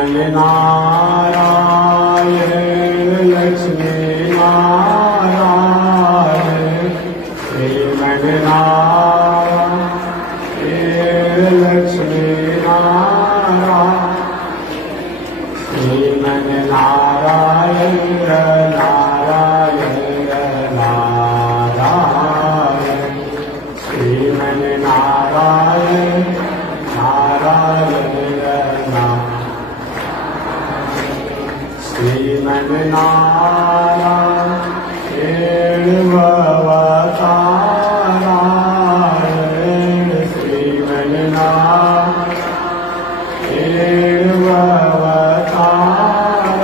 श्रीमन नारायण लक्ष्मी नारायण श्रीमन नारायण लक्ष्मी नारायण श्रीमन नारायण नारायण नारायण श्रीमन नारायण नारायण श्रीमन नारायण भवतारायण श्रीमन नारायण भवतारायण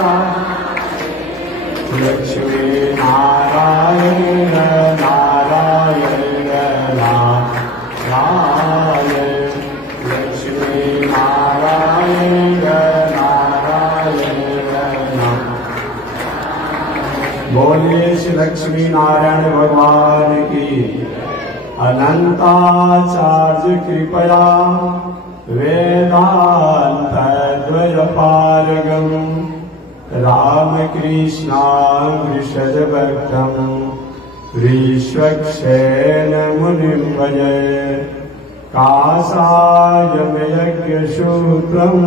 लक्ष्मी नारायण नारायण नारायण लक्ष्मी नारायण बोलिए श्री लक्ष्मी नारायण भगवान की अनंताचार्य कृपया वेदांत द्वयपारगम रामकृष्णामृषज भक्तम विश्वक्षेण मुनिं भजे कासायम यज्ञसूत्रम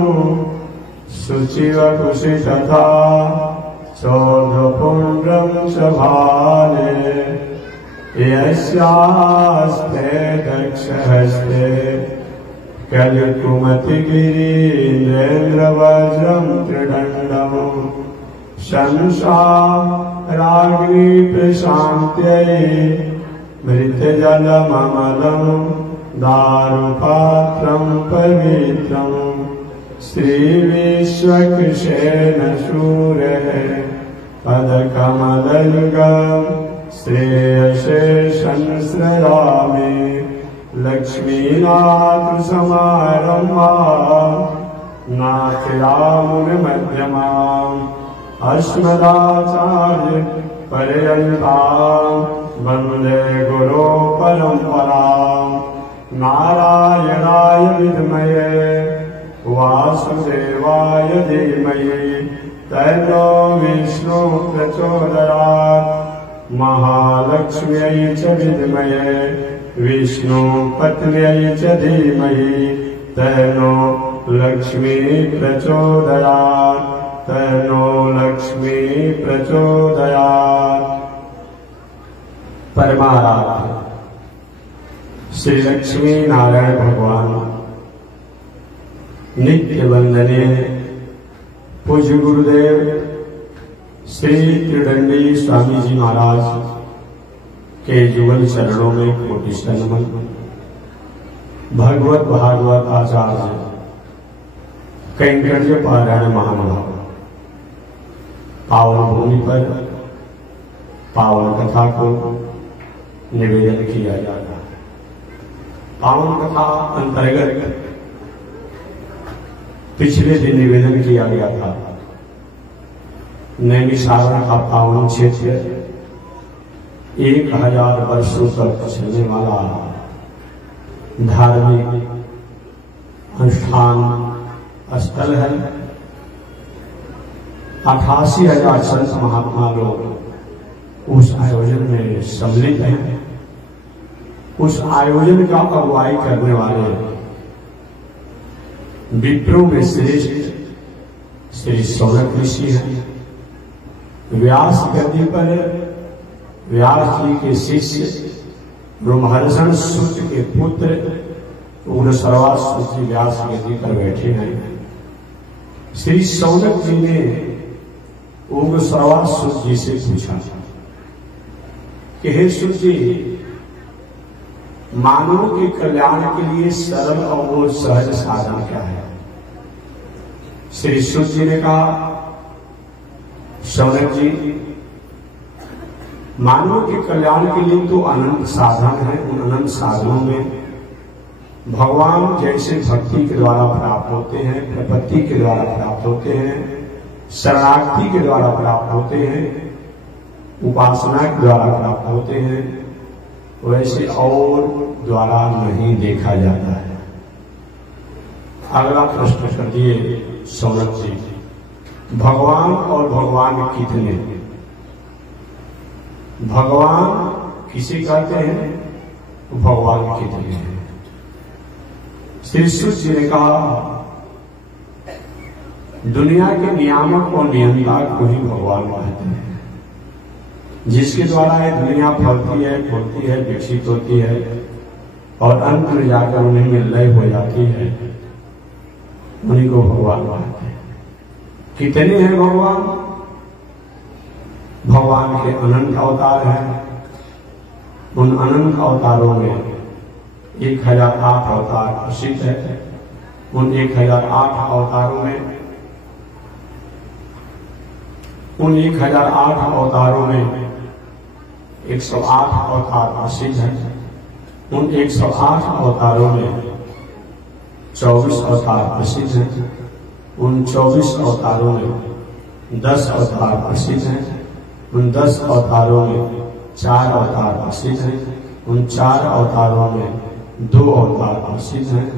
शुचिवकुशितथा चौधपुण्ड्रं च भाले यस्यास्ते दक्षहस्ते कलिकुमतिगिरीन्द्रेन्द्रवज्रं त्रिदण्डं शंसाराग्नि प्रशान्त्यै मृतजलममलं दारुपात्रं पवित्रं श्रीविश्वकृशेन शूरः पदकमलयुगं श्रेयसे संश्रयामि लक्ष्मीनाथसमारम्भां नाथयामुनमध्यमाम् अस्मदाचार्यपर्यन्तां वन्दे गुरुपरम्परां नारायणाय विद्महे वासुदेवाय धीमहि तन्नो विष्णु प्रचोदयात् महालक्ष्म्यै च विद्महे विष्णुपत्न्यै च धीमहि तन्नो लक्ष्मी प्रचोदयात् तन्नो लक्ष्मी प्रचोदयात्। परमाराध्य श्री लक्ष्मी नारायण भगवान नित्य वंदनीय पूज्य गुरुदेव श्री त्रिदंडी स्वामी जी महाराज के जुगल चरणों में कोटि नमन। भगवत भागवत आचार्य कैंकर्य पारायण महानुभाव पावन भूमि पर पावन कथा को निवेदन किया जाता है। पावन कथा अंतर्गत पिछले दिन निवेदन किया गया था नैमिषारण्य का पावन क्षेत्र 1000 वर्षों तक चलने वाला धार्मिक अनुष्ठान स्थल है। 88,000 संत महात्मा लोग उस आयोजन में सम्मिलित हैं। उस आयोजन का अगुवाई करने वाले विप्रों में श्रेष्ठ श्री सौनक ऋषि हैं। व्यास गद्दी पर व्यास जी के शिष्य रोमहर्षण सूत के पुत्र उग्रसर्वा सूत जी व्यास गद्दी पर बैठे हैं। श्री सौनक जी ने उग्रसर्वा सूत जी से पूछा कि हे सूत जी, मानव के कल्याण के लिए सरल और सहज साधन क्या है? श्री सूत जी ने कहा, सौनक जी, मानव के कल्याण के लिए तो अनंत साधन है। उन अनंत साधनों में भगवान जैसे भक्ति के द्वारा प्राप्त होते हैं, प्रपत्ति के द्वारा प्राप्त होते हैं, शरणार्थी के द्वारा प्राप्त होते हैं, उपासना के द्वारा प्राप्त होते हैं, वैसे और द्वारा नहीं देखा जाता है। अगला प्रश्न कर दिए सौनक जी, भगवान और भगवान कितने? भगवान किसे कहते हैं? भगवान कितने हैं? श्री सूत जी ने कहा दुनिया के नियामक और नियंता को ही भगवान कहते हैं, जिसके द्वारा ये दुनिया फलती है, फूलती है, विकसित होती है और अंत में जाकर उन्हीं में लय हो जाती है, उन्हीं को भगवान कहते हैं। कितने हैं भगवान? भगवान के अनंत अवतार हैं। उन अनंत अवतारों में 1008 अवतार प्रसिद्ध है। उन 1008 अवतारों में 108 अवतार प्रसिद्ध है। उन 108 अवतारों में 24 अवतार प्रसिद्ध हैं। उन 24 अवतारों में 10 अवतार प्रसिद्ध हैं। उन 10 अवतारों में 4 अवतार प्रसिद्ध हैं। उन 4 अवतारों में 2 अवतार प्रसिद्ध हैं।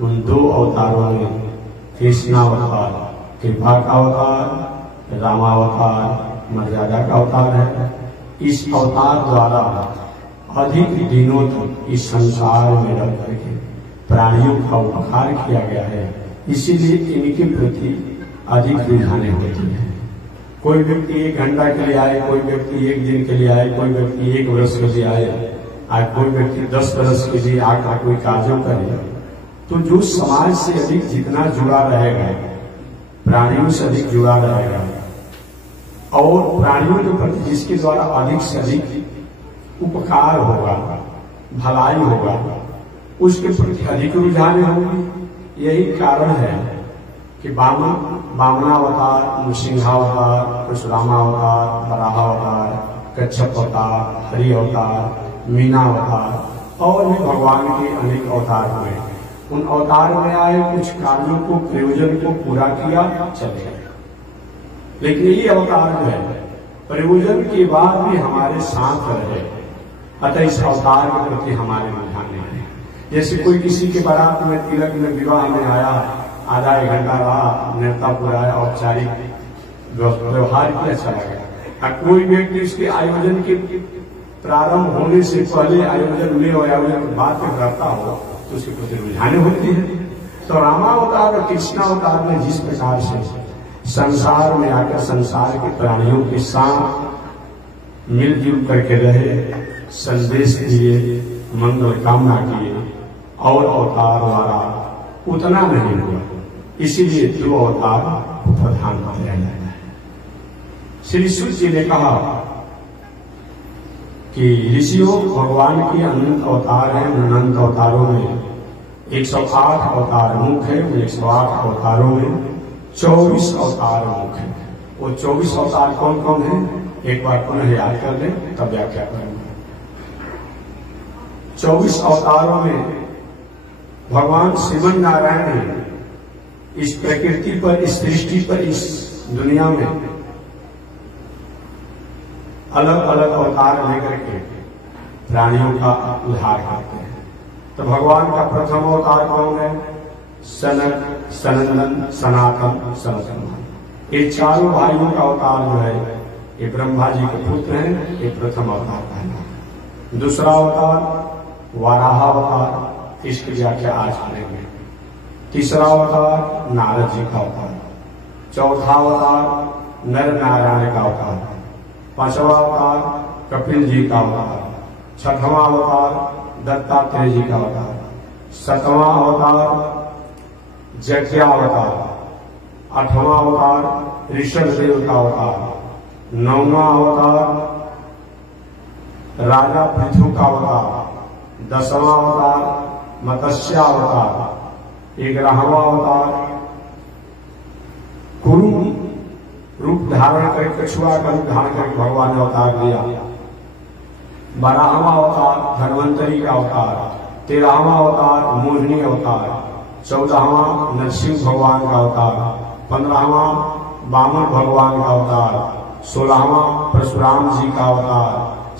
उन 2 अवतारों में कृष्णावतार, कृपा का अवतार, रामावतार, मर्यादा का अवतार है। इस अवतार द्वारा अधिक दिनों तक इस संसार में रह करके प्राणियों का उपकार किया गया है, इसीलिए इनके प्रति अधिक रुझाने होती है। कोई व्यक्ति 1 घंटा के लिए आए, कोई व्यक्ति 1 दिन के लिए आए, कोई व्यक्ति 1 वर्ष के लिए आए, आज कोई व्यक्ति 10 वर्ष के लिए आकर कोई कार्य करे, तो जो समाज से अधिक जितना जुड़ा रहेगा, प्राणियों से अधिक जुड़ा रहेगा और प्राणियों के प्रति जिसके द्वारा अधिक से अधिक उपकार होगा, भलाई होगा, उसके प्रति अधिक रुझाने होंगे। यही कारण है कि वामनावतार, नृसिंहावतार, परशुरामावतार, वराहावतार, कच्छप अवतार, हरि अवतार, मीना अवतार और भी भगवान के अनेक अवतार हुए। उन अवतार में आए, कुछ कार्यों को, प्रयोजन को पूरा किया, चले गए। लेकिन ये अवतार जो है प्रयोजन के बाद भी हमारे साथ रहे, अतः इस अवतार के प्रति हमारे रुझान है। जैसे कोई किसी के बारात में, तिलक में, विवाह में आया, आधा 1 घंटा रहा, न्योता पुराया, औपचारिक व्यवहार किया, चला गया। कोई व्यक्ति उसके आयोजन के प्रारंभ होने से पहले आयोजन में और आयोजन के बाद में करता हो तो उसके प्रति रुझाने होती है। तो रामावतार और कृष्णावतार ने जिस प्रकार से संसार में आकर संसार के प्राणियों के साथ मिलजुल करके रहे, संदेश दिए, मंगल कामना किए और अवतार द्वारा उतना नहीं हुआ, इसीलिए 2 अवतार प्रधान बताया जाता है। श्री सूत जी ने कहा कि ऋषियों भगवान के अनंत अवतार हैं। अनंत अवतारों में 108 अवतार मुख्य है। 108 अवतारों में 24 अवतार मुख्य है। वो 24 अवतार कौन कौन है? एक बार पुनः याद कर लें, तब व्याख्या करेंगे। 24 अवतारों में भगवान श्रीमन नारायण ने इस प्रकृति पर, इस सृष्टि पर, इस दुनिया में अलग अलग अवतार लेकर के प्राणियों का उद्धार करते हैं। तो भगवान का प्रथम अवतार कौन है? सनक, सनंदन, सनातन, सनातन। ये चारों भाइयों का अवतार जो है ये ब्रह्मा जी के पुत्र हैं। ये प्रथम अवतार पहला। दूसरा अवतार वाराह अवतार, इसकी व्याख्या आज करेंगे। तीसरा अवतार नारद जी का अवतार। चौथा अवतार नर नारायण का अवतार। पांचवा अवतार कपिल जी का अवतार। छठवां अवतार दत्तात्रेय जी का अवतार। सातवां अवतार यज्ञावतार। 8वां अवतार ऋषभ देव का अवतार। 9वां अवतार राजा पृथु का अवतार। 10वां अवतार मत्स्यावतार। 11वां अवतार कुरु रूप धारण कर, कछुआ का रूप धारण करके भगवान ने अवतार लिया। 12वां अवतार धन्वंतरी का अवतार। 13वां अवतार मोहिनी अवतार। 14वां नरसिंह भगवान का अवतार। 15वां वामन भगवान का अवतार। 16वां परशुराम जी का अवतार।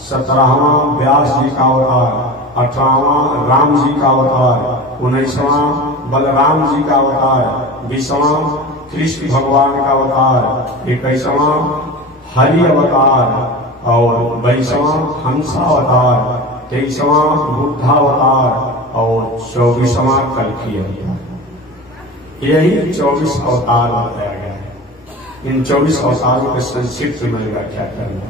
17वां व्यास जी का अवतार। 18वां राम जी का अवतार। 19वां बलराम जी का अवतार। 20वां कृष्ण भगवान का अवतार, 21वां हरि अवतार और 22वां हंसावतार, 23वां बुद्धावतार और 24वां कल्कि अवतार। यही 24 अवतार बताया गया है। इन 24 अवतारों के संक्षिप्त में व्याख्या करूंगा।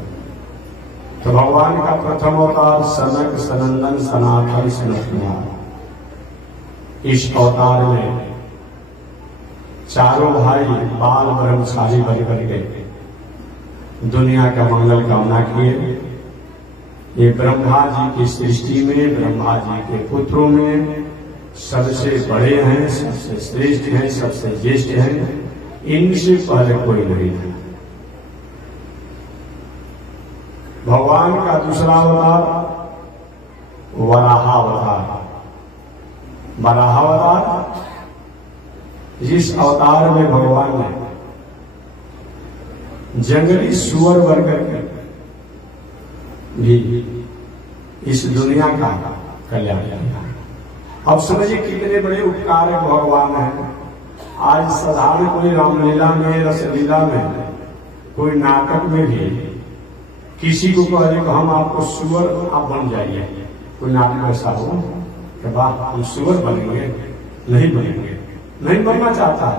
तो भगवान का प्रथम अवतार सनक सनंदन सनातन सनत कुमार। इस अवतार में चारों भाई बाल ब्रह्मचारी बन करके दुनिया का मंगल कामना किए। ये ब्रह्मा जी की सृष्टि में, ब्रह्मा जी के पुत्रों में सबसे बड़े हैं, सबसे श्रेष्ठ हैं, सबसे ज्येष्ठ हैं। इनसे पहले कोई नहीं था। भगवान का दूसरा अवतार वराहावतार। वराहावतार जिस अवतार में भगवान ने जंगली सुअर बनकर के भी इस दुनिया का कल्याण किया। अब समझिए कितने बड़े उपकारक भगवान हैं। आज साधारण कोई रामलीला में, रसलीला में, कोई नाटक में भी किसी को कह दे हम आपको सुअर आप बन जाइए, कोई नाटक ऐसा हो कि वाह हम सुअर बनेंगे, नहीं बनेंगे, नहीं बनना चाहता है।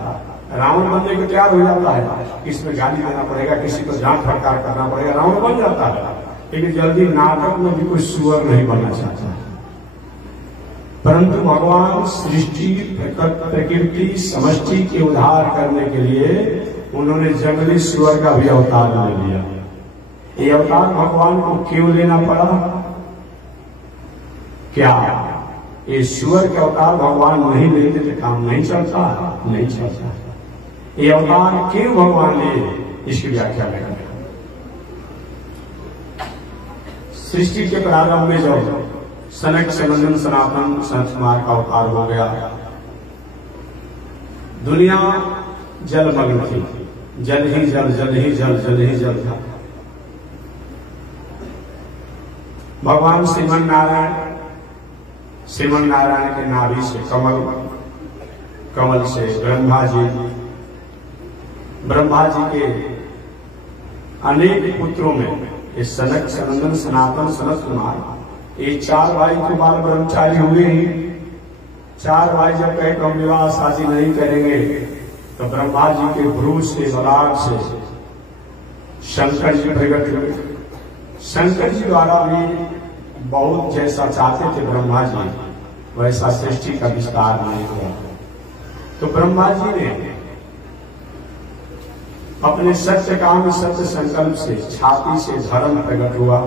रावण बनने को तैयार हो जाता है, इसमें गाली देना पड़ेगा, किसी को जान फटकार करना पड़ेगा, रावण बन जाता है। लेकिन जल्दी नाटक में भी कोई सुअर नहीं बनना चाहता है। परंतु भगवान सृष्टि, प्रकृति, समष्टि के उद्धार करने के लिए उन्होंने जंगली सुअर का भी अवतार ले लिया। ये अवतार भगवान को क्यों लेना पड़ा? क्या ये सुअर के अवतार भगवान नहीं लेते तो काम नहीं चलता? नहीं चलता। ये अवतार क्यों भगवान लिए, इसकी व्याख्या करें। सृष्टि के प्रारंभ में जब सनक सनंदन सनातन सनत कुमार का अवतार हो गया, दुनिया जलमग्न थी, जल ही जल, जल ही जल, जल ही जल था। भगवान श्रीमन नारायण के नाभि से कमल, कमल से ब्रह्मा जी के अनेक पुत्रों में ये सनक सनंदन सनातन सनत कुमार, ये 4 भाई तो बाल ब्रह्मचारी हुए ही। 4 भाई जब कहे हम विवाह शादी नहीं करेंगे तो ब्रह्मा जी के भ्रू से, बलाक से शंकर जी प्रकट हुए। शंकर जी द्वारा भी बहुत जैसा चाहते थे ब्रह्मा जी, वैसा सृष्टि का विस्तार नहीं हुआ। तो ब्रह्मा जी ने अपने सत्य काम, सत्य संकल्प से छाती से धर्म प्रकट हुआ,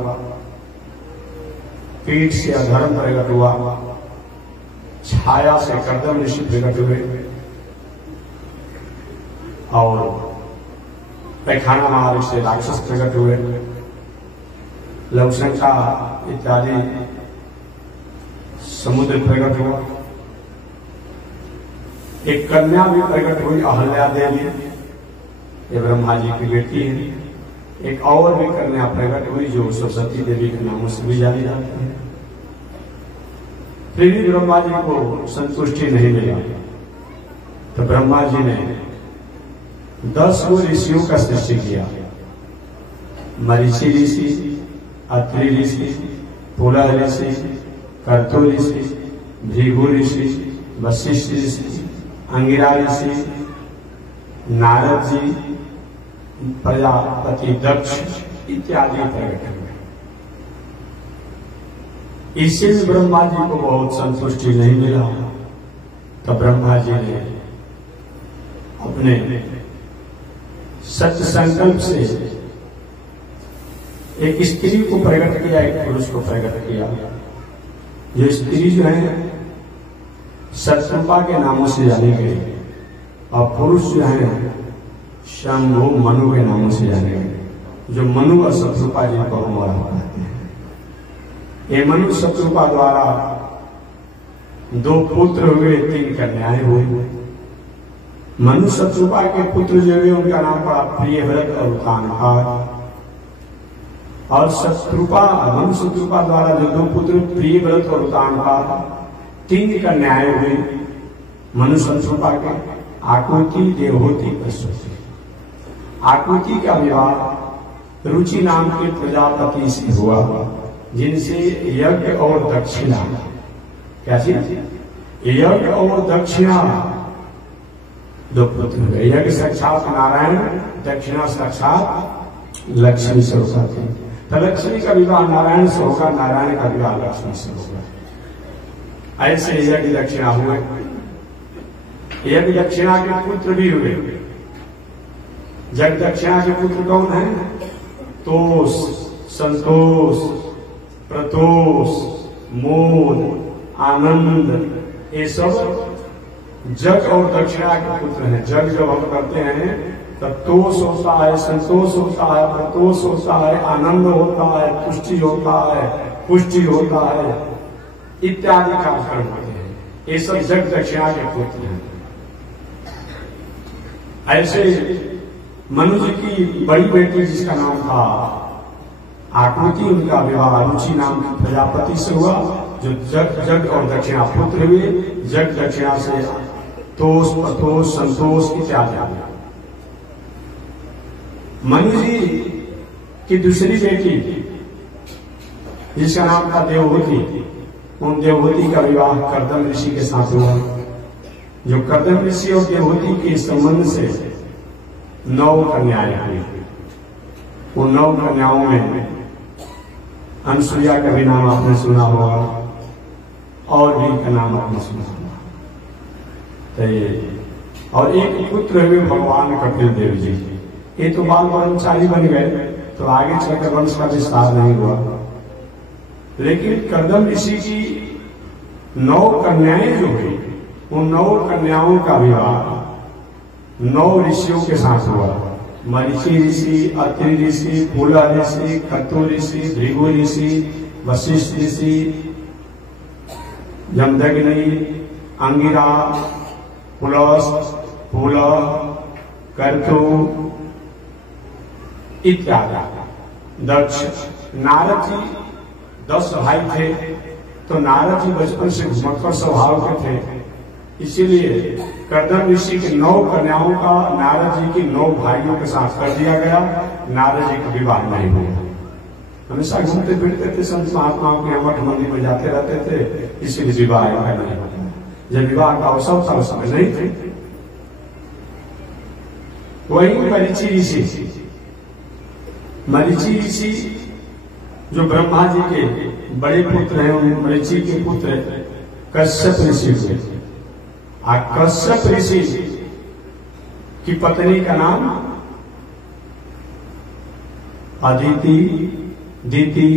पीठ से अधर्म प्रकट हुआ, छाया से कर्दम ऋषि प्रकट हुए और पैखाना मार्ग से राक्षस प्रकट हुए, लवशंका इत्यादि समुद्र प्रकट हुआ। एक कन्या भी प्रकट हुई, अहल्या देवी, ये ब्रह्मा जी की बेटी है। एक और भी कन्या प्रकट हुई जो सरस्वती देवी के नामों से भी जानी जाती है। फिर भी ब्रह्मा जी को संतुष्टि नहीं मिला तो ब्रह्मा जी ने 10 ऋषियों का सृष्टि किया। मरीचि ऋषि, अत्रि ऋषि, पुलह ऋषि, कर्तो ऋषि, भृगु ऋषि, वशिष्ठ ऋषि, अंगिरा ऋषि, नारद जी, प्रजापति दक्ष इत्यादि प्रकट हुए। इससे भी ब्रह्मा जी को बहुत संतुष्टि नहीं मिला तो ब्रह्मा जी ने अपने सत्य संकल्प से एक स्त्री को प्रकट किया, एक पुरुष को प्रकट किया। जो स्त्री जो है शत्रुपा के नामों से जानी गई और पुरुष जो है शंभु मनु के नामों से जाने गए। जो मनु और शत्रुपा जी को हम कहते हैं। ये मनु शत्रुपा द्वारा 2 पुत्र हुए, 3 कन्याएं हुई। मनु शत्रुपा के पुत्र जो हुए उनका नाम पड़ा प्रियव्रत और कानहार। और मनु शत्रुपा द्वारा जो 2 पुत्र प्रियव्रत और कानहार, 3 कन्याएं हुई मनु शत्रुपा के। आकृति देवहूति प्रसूति। आकृति का विवाह रुचि नाम के प्रजापति से हुआ, जिनसे यज्ञ और दक्षिणा, क्या चीज, यज्ञ और दक्षिणा दो पुत्र हुए। यज्ञ साक्षात नारायण, दक्षिणा साक्षात लक्ष्मी से होता थी। तो लक्ष्मी का विवाह नारायण से होगा, नारायण का विवाह लक्ष्मी से होगा। ऐसे यज्ञ दक्षिणा हुए। यज्ञ दक्षिणा के पुत्र भी हुए। जग दक्षिणा के पुत्र कौन है? तोष, संतोष, प्रतोष, मोद, आनंद, ये सब जग और दक्षिणा के पुत्र हैं। जग जब हम करते हैं तब तोष होता है, संतोष होता है, प्रतोष होता है, आनंद होता है, पुष्टि होता है, पुष्टि होता है, इत्यादि कार्यक्रम होते हैं। ये सब जग दक्षिणा के पुत्र हैं। ऐसे मनुज की बड़ी बेटी जिसका नाम था आकृति, उनका विवाह रुचि नाम की प्रजापति से हुआ, जो जग और दक्षिणा पुत्र हुए। जग दक्षिणा से तोष, प्रतोष, संतोष इत्यादि। मनु जी की दूसरी बेटी जिसका नाम था देवहूति, उन देवहूति का विवाह कर्दम ऋषि के साथ हुआ। जो कर्दम ऋषि और देवहूति के संबंध से 9 कन्याएं हुई। उन 9 कन्याओं में अनसुईया का भी नाम आपने सुना होगा, और भी का नाम आपने सुना होगा। तो और एक पुत्र हुए भगवान कपिल देव जी। ये तो बाल ब्रह्मचारी बन गए, तो आगे चलकर वंश का विस्तार नहीं हुआ। लेकिन कर्दम ऋषि की 9 कन्याएं जो हुई, उन 9 कन्याओं का विवाह 9 ऋषियों के साथ हुआ। मरीचि ऋषि, अत्रि ऋषि, पुला ऋषि, खत्तु ऋषि, भृगु ऋषि, वशिष्ठ ऋषि, जमदग्नि, अंगिरा, पुलस, पुल, कर्तु इत्यादि। दक्ष, नारद जी 10 भाई थे, तो नारद जी बचपन से घुमक्कड़ स्वभाव के थे। इसीलिए कर्दम ऋषि के 9 कन्याओं का नारद जी के 9 भाइयों के साथ कर दिया गया। नारद जी का विवाह नहीं हुआ। हमेशा घूमते फिरते थे, संत महात्माओं के मठ मंदिर में जाते रहते थे, इसीलिए विवाह नहीं होता। जब विवाह का अवसर था उस समय नहीं थे। वही मरीचि ऋषि, मरीचि ऋषि जो ब्रह्मा जी के बड़े पुत्र हैं, उन मरीचि के पुत्र कश्यप ऋषि हुए। कश्यप ऋषि की पत्नी का नाम अदिति, दीति,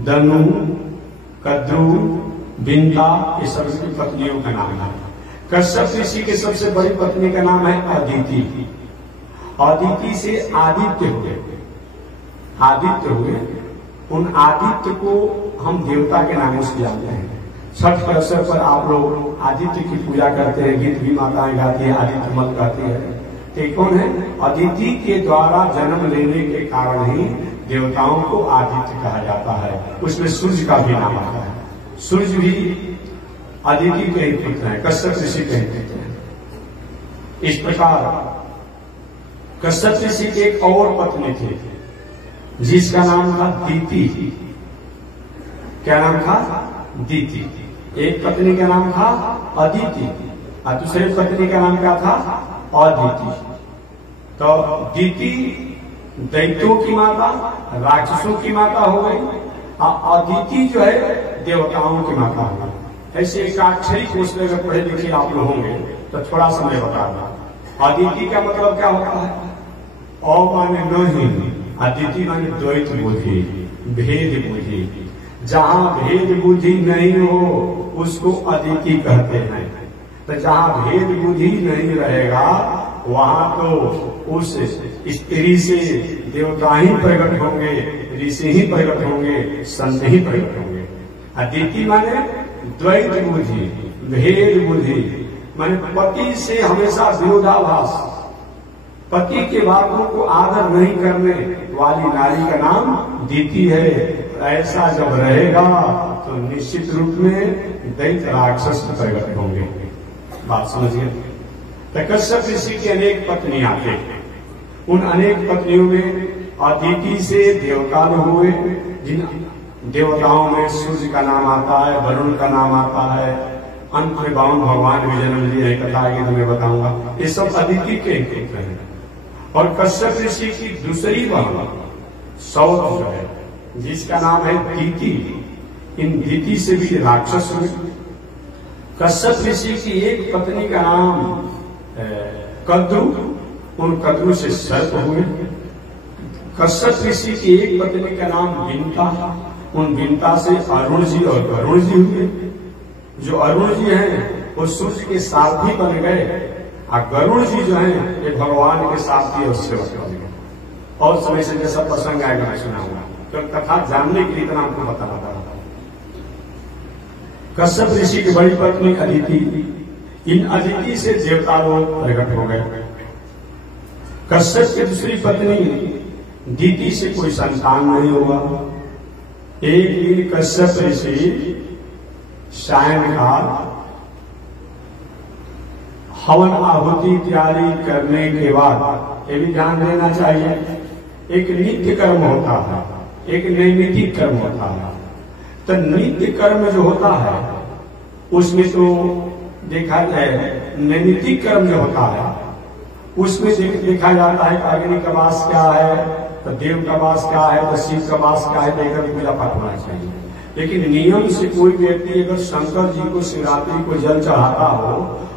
दनु, कद्रु, बिंदा, ये सब की पत्नियों का नाम है। कश्यप ऋषि के सबसे बड़ी पत्नी का नाम है अदिति। अदिति से आदित्य हुए। आदित्य हुए। उन आदित्य को हम देवता के नामों से जानते हैं। छठ के अवसर पर आप लोग आदित्य की पूजा करते हैं, गीत भी माताएं गाती है, आदित्य मत गाती है। ये कौन है? अदिति के द्वारा जन्म लेने के कारण ही देवताओं को आदित्य कहा जाता है। उसमें सूर्य का भी नाम आता है। सूर्य भी अदिति के ही पुत्र है, कश्यप ऋषि के ही पुत्र है। इस प्रकार कश्यप ऋषि की एक और पत्नी थी जिसका नाम था दीति। क्या नाम था? दीति। एक पत्नी का नाम था अदिति और दूसरे पत्नी का नाम क्या था? अदिति। तो दीति दैत्यों की माता, राक्षसों की माता हो गई, और अदिति जो है देवताओं की माता हो गई। ऐसे एकाक्षरी कोश में पढ़े लिखे आप लोग होंगे तो थोड़ा समय बता दो। अदिति का मतलब क्या होता है? अ माने नहीं, अदिति माने द्वैत बुद्धि, भेद बुद्धि। जहां भेद बुद्धि नहीं हो उसको अदिति कहते हैं। तो जहां भेद बुद्धि नहीं रहेगा वहां तो उस स्त्री से देवता ही प्रकट होंगे, ऋषि ही प्रकट होंगे, संत ही प्रकट होंगे। अदिति माने द्वैत बुद्धि, भेद बुद्धि, माने पति से हमेशा विरोधाभास, पति के बातों को आदर नहीं करने वाली नारी का नाम दीति है। ऐसा जब रहेगा तो निश्चित रूप में दैत्य राक्षस प्रकट होंगे। बात समझिए। तो कश्यप ऋषि की अनेक पत्नियां थे। उन अनेक पत्नियों में अदिति से देवता हुए, जिन देवताओं में सूर्य का नाम आता है, वरुण का नाम आता है, अंत में बावन भगवान भी जन्म लिए, कथा आगे तुम्हें बताऊंगा। ये सब अदिति के पुत्र हैं। और कश्यप ऋषि की दूसरी बहन सौत जो है, जिसका नाम है दीति, इन दीति से भी राक्षस हुए। कश्यप ऋषि की एक पत्नी का नाम कद्रु, उन कद्रु से सर्प हुए। कश्यप ऋषि की एक पत्नी का नाम बिंता, उन बिंता से अरुण जी और गरुण जी हुए। जो अरुण जी हैं वो सूर्य के सारथी बन गए, और गरुण जी जो हैं ये भगवान के सारथी और सेवक बन गए। और समय से जैसा प्रसंग आएगा मैं सुनाऊंगा, तो कथा जानने के लिए इतना आपको बताना पड़ा। कश्यप ऋषि की बड़ी पत्नी अदिति, इन अदिति से देवता लोग प्रकट हो गए। कश्यप की दूसरी पत्नी दीति से कोई संतान नहीं हुआ। एक दिन कश्यप ऋषि सायंकाल हवन आहुति तैयारी करने के बाद, ये भी ध्यान देना चाहिए, एक नित्य कर्म होता है, एक नैमित्तिक कर्म होता है। तो नित्य कर्म जो होता है उसमें तो देखा जाए, नैमित्तिक कर्म जो होता है उसमें देखा जाता है कि अग्नि का वास क्या है, तो देव का वास क्या है, तो शिव का वास क्या है, देखकर पूजा पाठ होना चाहिए। लेकिन नियम से कोई व्यक्ति अगर शंकर जी को शिवरात्रि को जल चढ़ाता हो,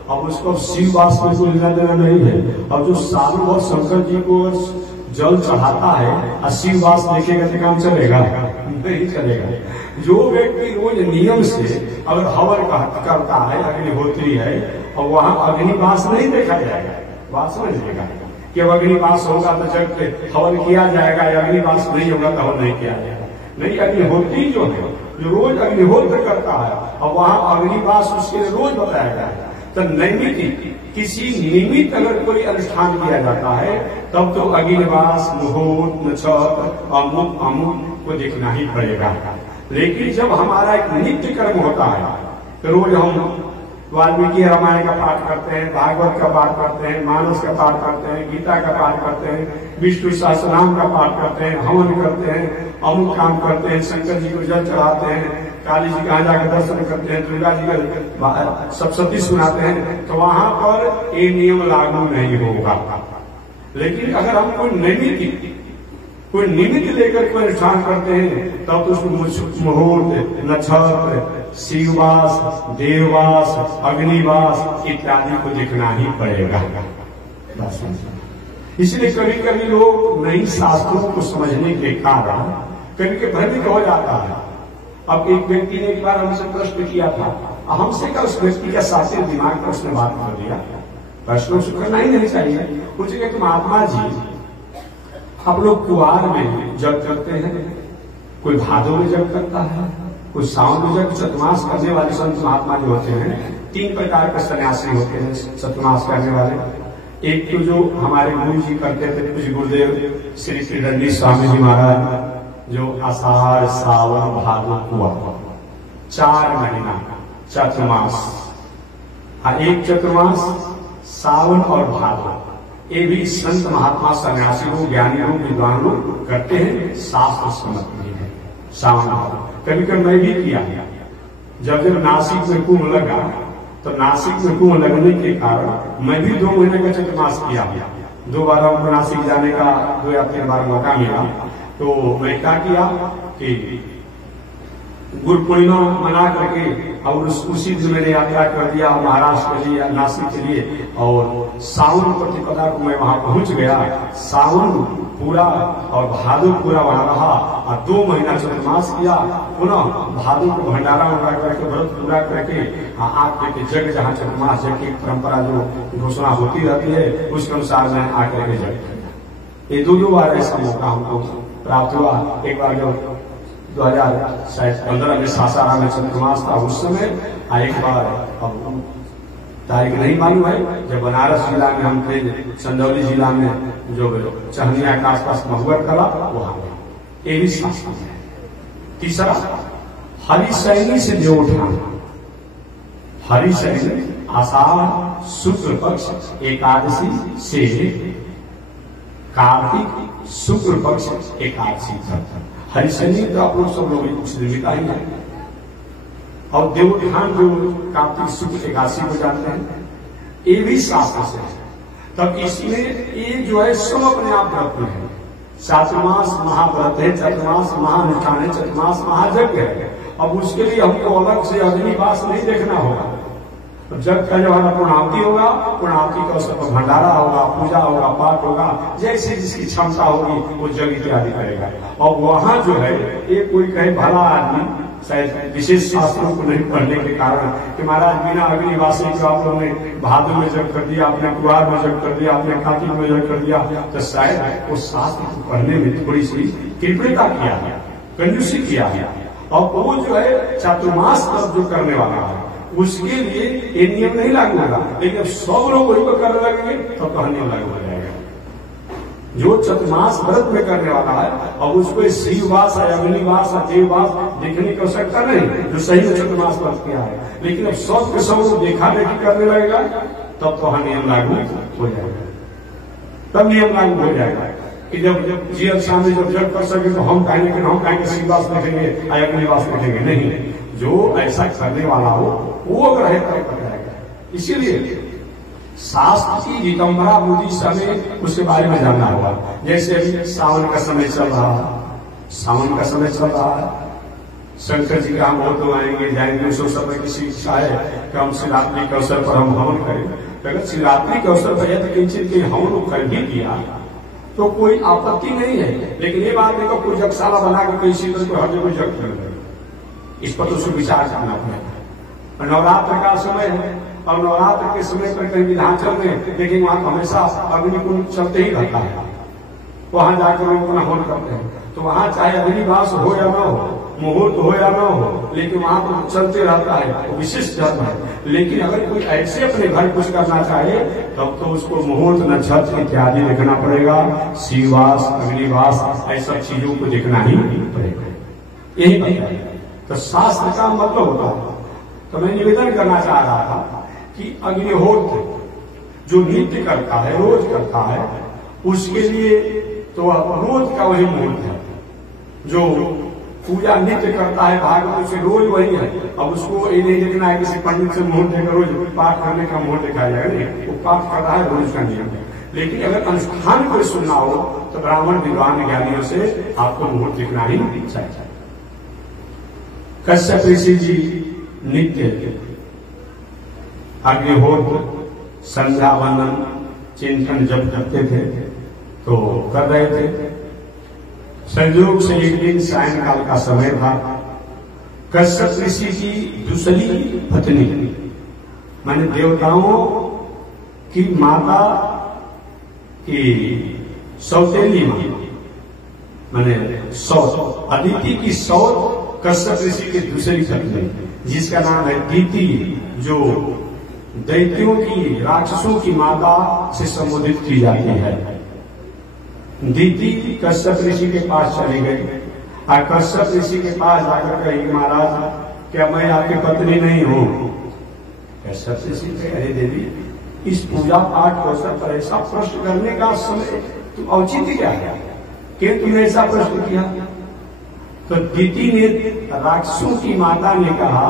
अब उसको शिव वास में कोई लेना देना नहीं है। अब जो साधु और शंकर जी को जल चढ़ाता है और शिव वास देखेगा तो काम चलेगा? नहीं चलेगा। जो व्यक्ति रोज नियम से अगर हवन करता है, अग्निहोत्री है, और वहां अग्निवास नहीं देखा जाएगा, बात समझ लेगा कि अब अग्निवास होगा तो जब हवन किया जाएगा, या अग्निवास नहीं होगा तो हवन नहीं किया जाएगा। नहीं, अग्निहोत्री जो है, जो रोज अग्निहोत्र करता है, और वहां अग्निवास उसके रोज बताया जाएगा। तो नैमित्तिक किसी निमित्त अगर कोई अनुष्ठान किया जाता है तब तो अग्निवास, मुहूर्त, नक्षत्र, अमुक अमुक को देखना ही पड़ेगा। लेकिन जब हमारा एक नित्य कर्म होता है तो रोज हम वाल्मीकि रामायण का पाठ करते हैं, भागवत का पाठ करते हैं, मानस का पाठ करते हैं, गीता का पाठ करते हैं, विष्णु सहस्रनाम का पाठ करते हैं, हवन करते हैं, अमुक काम करते हैं, शंकर जी को जल चढ़ाते हैं, काली जी का जाकर दर्शन करते हैं, दुर्गा जी का सप्तशती सुनाते हैं, तो वहां पर ये नियम लागू नहीं होगा। लेकिन अगर हम कोई निमित्त लेकर कोई अनुष्ठान करते हैं तब तो उसमें मुहूर्त, नक्षत्र, शिववास, देववास, अग्निवास इत्यादि को देखना ही पड़ेगा। इसलिए कभी कभी लोग नई शास्त्रों को समझने के कारण कभी भ्रमित हो जाता है। अब एक व्यक्ति ने एक बार हमसे प्रश्न किया था, हमसे क्या उस व्यक्ति का शास्त्रीय दिमाग पर उसने बात कर दिया। प्रश्नों से करना ही नहीं चाहिए। कुछ एक महात्मा जी, आप लोग कुआर में जग करते हैं, कोई भादों में जग करता है, कोई सावन में जग। चतुर्मास करने वाले संत महात्मा जो होते हैं, 3 प्रकार के सन्यासी होते हैं चतुर्मास करने वाले। एक तो जो हमारे गुरु जी करते थे, कुछ गुरुदेव श्री त्रिदंडी स्वामी जी महाराज, जो आषाढ़, सावन, भादो, कुआ 4 महीना चतुर्मास। एक चतुर्मास सावन और भादो, ये भी संत महात्मा सन्यासी लोग, ज्ञानी लोग, विद्वान लोग करते हैं, शास्त्र सम्मत भी है। सावन भादो कभी कभी मैं भी किया। जब नासिक में कुंभ लगा तो नासिक में कुंभ लगने के कारण मैं भी 2 महीने का चतुर्मास किया। 2 बार हमको नासिक जाने का 2 या 3 बार मौका मिला, तो मैं क्या किया कि गुरु पूर्णिमा मना करके और उसी दिन मैंने यात्रा कर दिया महाराष्ट्र के लिए, नासिक के लिए। और सावन प्रतिपदा को मैं वहां पहुंच गया। सावन पूरा और भादो पूरा वहां रहा, और 2 महीना चतुर्मास किया। पुनः भादो को भंडारा वगैरह करके व्रत पूरा करके आकर के जग, जहाँ चतुर्मास जग की परंपरा जो घोषणा होती रहती है उसके अनुसार मैं आकर के जग किया। ये 2 बार ऐसा मौका हमको प्राप्त हुआ। एक बार जो 2015 में सासाराम में चंद्रमास था उस समय, एक बार तारीख नहीं मालूम है, जब बनारस जिला में हम थे, चंदौली जिला में जो चहनिया के आसपास महुआ कला वहां ये भी शास्त्र है। तीसरा हरिशैनी से जो उठना, हरिशैनी आषाढ़ शुक्ल पक्ष एकादशी से कार्तिक शुक्ल पक्ष एकादशी तक। हरिशनि तो आप लोग सब लोग कुछ दिन बिता ही है। और देवोत्थान जो कार्तिक शुक्ल एकादशी को जानते हैं, ये भी शास्त्र से है। तब इसमें ये जो है सब अपने आप व्रत में है। चातुर्मास महाव्रत है, चातुर्मास महानुष्ठान है, चातुर्मास महायज्ञ है। अब उसके लिए हमको अलग से अग्निवास नहीं देखना होगा। जब का जो हमारा पूर्णावती होगा, पूर्णावती का अवसर पर भंडारा होगा, पूजा होगा, पाठ होगा, जैसे जिसकी क्षमता होगी वो जग इत्यादि करेगा। और वहां जो है ये कोई कहे भला आदमी शायद विशेष शास्त्रों को नहीं पढ़ने के कारण कि महाराज बिना अग्निवासी को आप लोगों ने भादु में जब कर दिया, आपने कुआर में जब कर दिया, आपने कार्तिक में जब कर दिया, तो शायद वो शास्त्र को पढ़ने में थोड़ी सी कृपणता किया है, कंजूसी किया है। और वो जो है चातुर्मास जो करने वाला है उसके लिए ये नियम नहीं लागू होगा। लेकिन अब सब लोग वही पर करने लगेंगे तो नियम लागू हो जाएगा। जो चतुर्मास व्रत में करने वाला है और उसको श्रीवास या अग्निवास या देववास देखने की आवश्यकता नहीं, जो सही में चतुर्मास व्रत किया है। लेकिन अब सब के सब लोग देखा देखी करने लगेगा तब तो नियम लागू हो जाएगा। तब नियम लागू हो जाएगा कि जब जीवन सामने जब कर सके तो हम कहेंगे श्रीवास देखेंगे या अग्निवास देखेंगे। नहीं, जो ऐसा करने वाला हो वो अगर है तब पकड़ाएगा। इसीलिए शास्त्र की रितंबरा बुद्धि हमें उसके बारे में जानना होगा। जैसे अभी सावन का समय चल रहा है, सावन का समय चल रहा है, शंकर जी का हम बहुत आएंगे जाएंगे, उस समय की इच्छा है कि हम शिवरात्रि के अवसर पर हम हवन करें। अगर शिवरात्रि के अवसर पर यदि किंचित के हवन कर भी दिया तो कोई आपत्ति नहीं है। लेकिन ये बात देखो कोई जगशाला बना के किसी तरह को हर जगह जग कर, इस पर तो उसको विचार करना पड़ेगा। नवरात्र का समय है और नवरात्र के समय पर कहीं विधानचल में लेकिन वहां हमेशा अग्निकुंड चलते ही रहता है, वहां जाकर लोग अपना हवन करते हैं। तो वहां चाहे अग्निवास हो या न हो, मुहूर्त हो या न हो, लेकिन वहां तो चलते रहता है, वो विशिष्ट धर्म है। लेकिन अगर कोई ऐसे अपने घर कुछ करना चाहे तब तो उसको मुहूर्त नक्षत्र इत्यादि देखना पड़ेगा, श्रीवास अग्निवास ऐसा चीजों को देखना ही पड़ेगा। यही बताया तो शास्त्र का मतलब होता है। तो मैं निवेदन करना चाह रहा था कि अग्निहोत्र जो नित्य करता है, रोज करता है, उसके लिए तो रोज का वही मुहूर्त है। जो पूजा नित्य करता है भागवत से रोज वही है। अब उसको ये नहीं देखना है किसी पंडित से मुहूर्त देकर रोज पाठ करने का मुहूर्त दिखाया जाएगा, नहीं, वो पाठ कर रहा है रोज का नियम है। लेकिन अगर अनुष्ठान को सुनना हो तो ब्राह्मण विद्वान ज्ञानियों से आपको मुहूर्त दिखना ही चाहिए। कश्यप ऋषि जी नित्य अग्निहोत्र संध्या वंदन चिंतन जब करते थे तो कर रहे थे। संयोग से एक दिन सायंकाल का समय था। कश्यप ऋषि की दूसरी पत्नी माने देवताओं की माता की सौतेली माने सौत अदिति की सौत कश्यप ऋषि की दूसरी पत्नी जिसका नाम है दीति, जो दैत्यों की राक्षसों की माता से संबोधित की जाती है। दीति कश्यप ऋषि के पास चली गई और कश्यप ऋषि के पास जाकर कही महाराज क्या मैं आपकी पत्नी नहीं हूं? कश्यप ऋषि कहे अरे देवी इस पूजा पाठ के अवसर पर ऐसा प्रश्न करने का समय तुम औचित्य क्या है कि तुमने ऐसा प्रश्न किया? तो दीति ने राक्षसों की माता ने कहा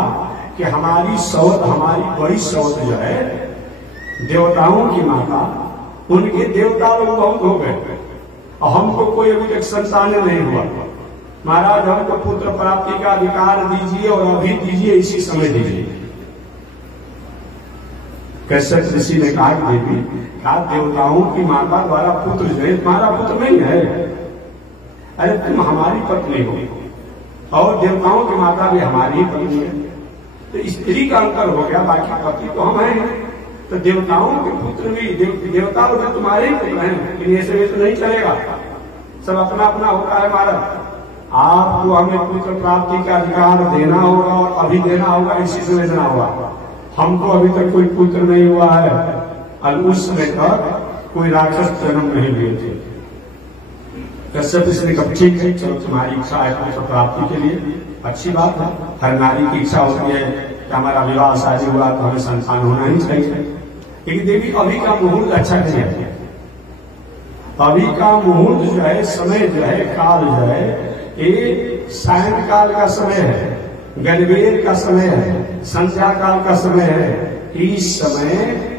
कि हमारी सौत, हमारी बड़ी सौत जो है देवताओं की माता, उनके देवता लोग बहुत हो गए और हमको कोई अभी तक संतान नहीं हुआ। महाराज हमको पुत्र प्राप्ति का अधिकार दीजिए और अभी दीजिए, इसी समय दीजिए। कश्यप ऋषि ने कहा देवी क्या देवताओं की माता द्वारा पुत्र जो है तुम्हारा पुत्र नहीं है? अरे तुम हमारी पत्नी हो और देवताओं की माता भी हमारी ही पत्नी है, तो स्त्री का अंतर हो गया, बाकी पति तो हम हैं। तो देवताओं के पुत्र भी देवता लोग तुम्हारे ही पुत्र हैं, लेकिन ऐसे भी तो नहीं चलेगा, सब अपना अपना होता है। महाराज आपको हमें पुत्र प्राप्ति का अधिकार देना होगा और अभी देना होगा, इसी समय देना होगा। हमको अभी तक कोई पुत्र नहीं हुआ है और उस समय तक कोई राक्षस जन्म नहीं लिए थे। कश्यप ने कहा ठीक है चलो तुम्हारी इच्छा है पुत्र प्राप्ति के लिए, अच्छी बात है, हर नारी की इच्छा होती है कि हमारा विवाह शादी हुआ तो हमें संतान होना ही चाहिए। लेकिन देवी अभी का मुहूर्त अच्छा नहीं है। अभी का मुहूर्त जो है, समय जो है, काल जो है, ये सायंकाल का समय है, गणवेर का समय है, संध्या काल का समय है। इस समय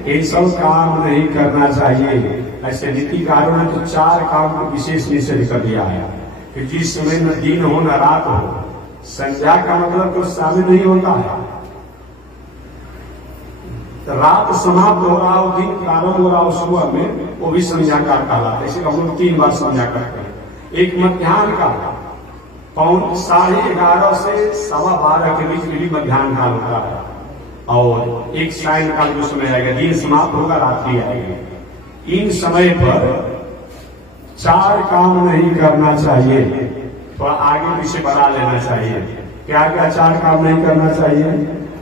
ये सब काम नहीं करना चाहिए। ऐसे नीतिकारों ने तो 4 काम को विशेष निषेध कर दिया है कि जिस समय न दिन हो न रात हो। संध्या का मतलब तो शामिल नहीं होता है। रात समाप्त हो रहा हो, दिन प्रारंभ हो रहा हो सुबह में, वो भी संध्या काल कहलाता है। इसलिए हम लोग 3 बार संध्या करते हैं। एक मध्याह्न काल, 11:30 से 12:15 के बीच में भी मध्याह्न काल होता है। और एक सायंकाल जो समय आएगा, दिन समाप्त होगा, रात्रि आएगी। इन समय पर 4 काम नहीं करना चाहिए। थोड़ा आगे पीछे बढ़ा लेना चाहिए। क्या क्या 4 काम नहीं करना चाहिए?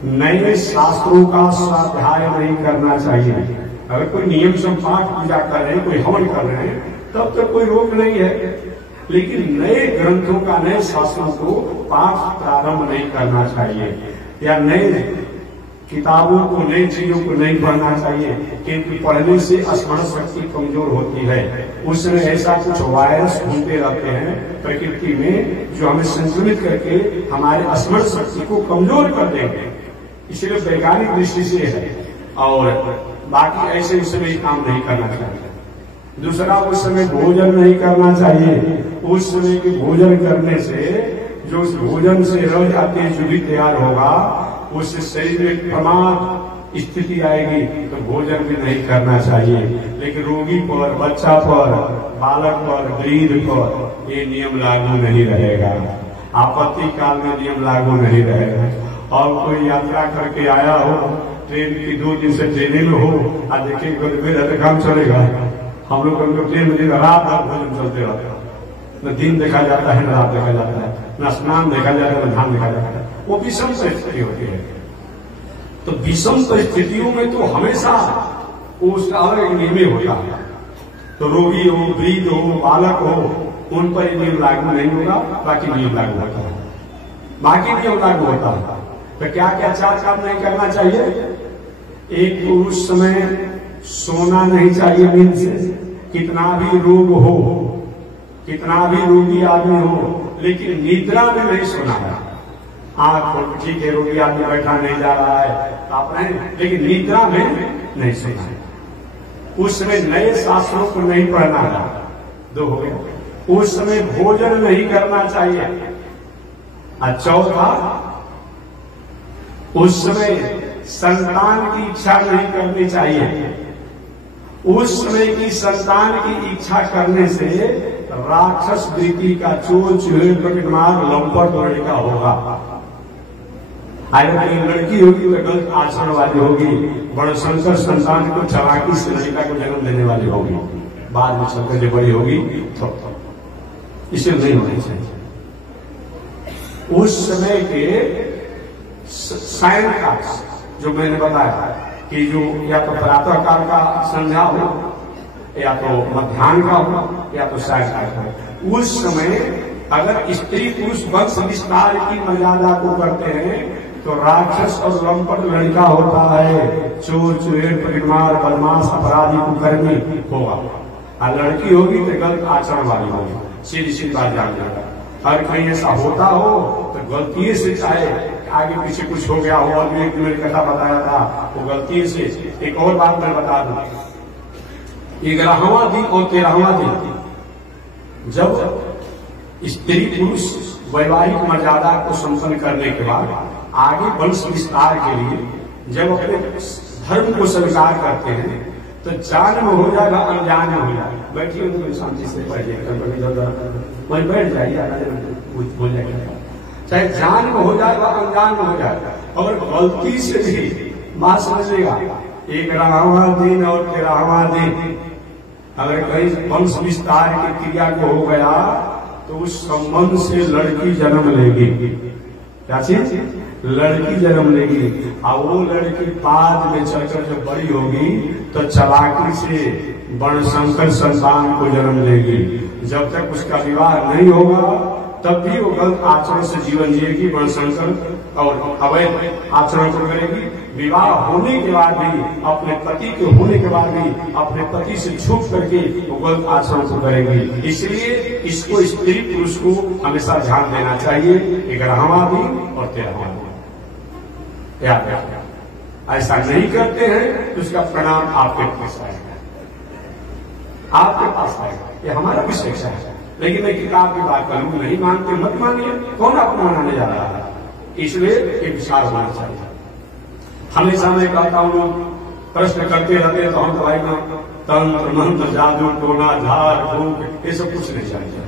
नए शास्त्रों का स्वाध्याय नहीं करना चाहिए। अगर कोई नियम से पाठ पूजा कर रहे हैं, कोई हवन कर रहे हैं, तब तो कोई रोक नहीं है। लेकिन नए ग्रंथों का, नए शास्त्रों को पाठ प्रारंभ नहीं करना चाहिए, या नए किताबों को, नई चीजों को नहीं पढ़ना चाहिए, क्योंकि पढ़ने से स्मरण शक्ति कमजोर होती है। उस समय ऐसा कुछ वायरस घूमते रहते हैं प्रकृति में, जो हमें संक्रमित करके हमारे स्मरण शक्ति को कमजोर कर देंगे। इसलिए वैज्ञानिक दृष्टि से है। और बाकी ऐसे उस समय काम नहीं करना चाहिए। दूसरा, उस समय भोजन नहीं करना चाहिए। उस समय के भोजन करने से जो उस भोजन से रह जाते जो भी तैयार होगा, उससे शरीर में प्रमाद स्थिति आएगी, तो भोजन भी नहीं करना चाहिए। लेकिन रोगी पर, बच्चा पर, बालक पर, वृद्ध पर ये नियम लागू नहीं रहेगा। आपत्ति काल में नियम लागू नहीं रहेगा। और कोई यात्रा करके आया हो, ट्रेन की 2 दिन से ट्रेन में हो, और देखिए गड़बड़ काम चलेगा। हम लोग ट्रेन में रात भर भोजन चलते रहते हैं। न दिन देखा जाता है, न रात देखा जाता है, न स्नान देखा जाता है, न ध्यान देखा जाता है। वो विषम परिस्थिति होती है। तो विषम परिस्थितियों में तो हमेशा उसका अलग नियम होता है। तो रोगी हो, वृद्ध हो, बालक हो, उन पर नियम लागू नहीं होगा, बाकी नियम लागू होता है। बाकी नियम लागू होता है। तो क्या क्या 4 काम नहीं करना चाहिए? एक तो उस समय सोना नहीं चाहिए नींद से। कितना भी रोग हो, कितना भी रोगी आदमी हो, लेकिन निद्रा में नहीं सोना है। आंख ठीक है, रोगी आदमी बैठा नहीं जा रहा है, आप नहीं, लेकिन निद्रा में नहीं सोना है। उस समय नए शास्त्रों को नहीं पढ़ना है। 2 हो गया। उस समय भोजन नहीं करना चाहिए। और चौथा, उस समय संतान की इच्छा नहीं करनी चाहिए। उस समय की संतान की इच्छा करने से राक्षस वृत्ति का, चोर चूहे प्रकटमार लंपट लड़का होगा। अगर लड़की होगी तो गलत आचरण वाली होगी, बड़े शंकर संतान को चालाकी से लड़का को जन्म देने वाली होगी। बाद में शंकर जब बड़ी होगी तो इसे नहीं होनी चाहिए। उस समय के सायंकाल, जो मैंने बताया कि जो या तो प्रातः काल का संध्या हो, या तो मध्याह्न का हो, या तो सायंकाल का हो, उस समय अगर स्त्री पुरुष वंश विस्तार की मर्यादा को करते हैं तो राक्षस और लंपट लड़का होता है, चोर चुहेर परिमार बदमाश अपराधी कुकर्मी होगा। और लड़की होगी तो गलत आचरण वाली होगी। सीधी सीधी बात जान जाएगा। हर कहीं ऐसा होता हो तो गलती से, चाहे आगे पीछे कुछ हो गया हो, और एक मैंने कथा बताया था, वो गलती से। एक और बात मैं बता दूं, 11वां दिन और 13वां दिन जब स्त्री पुरुष वैवाहिक मर्यादा को संपन्न करने के बाद आगे वंश विस्तार के लिए जब अपने धर्म को स्वीकार करते हैं, तो जान में हो जाएगा, अनजान में हो जाएगा। बैठिए उनको शांति से बैठिए, वही बैठ जाइए, हो जाएगा। चाहे जान में हो जाएगा, अनजान में हो जाएगा। अगर गलती से भी बात समझिएगा, 11वां दिन और 13वां दिन अगर कहीं वंश विस्तार की क्रिया को हो गया तो उस संबंध से लड़की जन्म लेगी। क्या चीज? लड़की जन्म लेगी। और वो लड़की बाद में चलकर जब बड़ी होगी तो चालाकी से वर्णशंकर संतान को जन्म लेगी। जब तक उसका विवाह नहीं होगा तब भी वो गलत आचरण से जीवन जिएगी, वर्णशंकर और अवैध आचरण को करेगी। विवाह होने के बाद भी, अपने पति के होने के बाद भी अपने पति से छूट करके वो गलत आचरण को करेगी। इसलिए इसको स्त्री पुरुष को हमेशा ध्यान देना चाहिए। 11वां दिन और 13वां दिन याद रखना। ऐसा नहीं करते हैं तो उसका परिणाम आपके पास आएगा, आपके पास आएगा। ये हमारा विशेष है। लेकिन मैं किताब की बात करूं, नहीं मानते मत मानिए, कौन आपको मनाने जा रहा है? इसलिए एक विचार होना चाहिए। हमेशा मैं कहता हूं, प्रश्न करते रहते तो हम दवाई में तंत्र मंत्र जादू टोना झाड़ फूक ये सब कुछ नहीं चाहिए।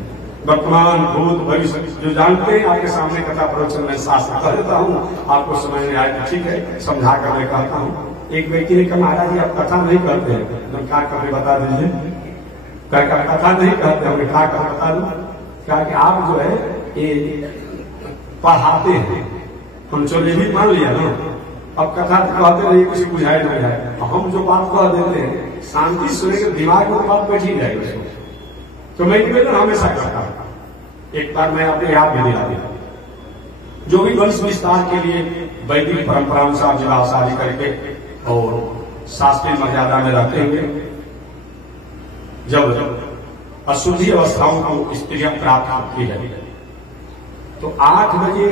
वर्तमान भूत भविष्य जो जानते हैं आपके सामने कथा प्रवचन में शास्त्र कर देता हूँ, आपको समझ में आए तो ठीक है, समझा कर मैं कहता हूँ। एक व्यक्ति ने कहा महाराज जी आप कथा नहीं करते हैं, तो क्या करते बता दीजिए। कथा नहीं कहते, हमने कहा कर बता दू। क्या कि आप जो है ये पढ़ाते हैं, हम चलो ये भी मान लिया ना। अब कथा कहते रहिए, किसी बुझाए ना जाए। हम जो बात कह देते हैं शांति सुने के दिमाग में बात बैठी जाएगी। तो मैं निवेदन हमेशा करता हूं। एक बार मैं अपने याद भी दिला दिया, जो भी वंश विस्तार के लिए वैदिक परंपरा अनुसार विवाह शादी करके और शास्त्रीय मर्यादा में रहते हुए जब अशुद्धि अवस्थाओं को स्त्रियां प्राप्त होती है तो 8 बजे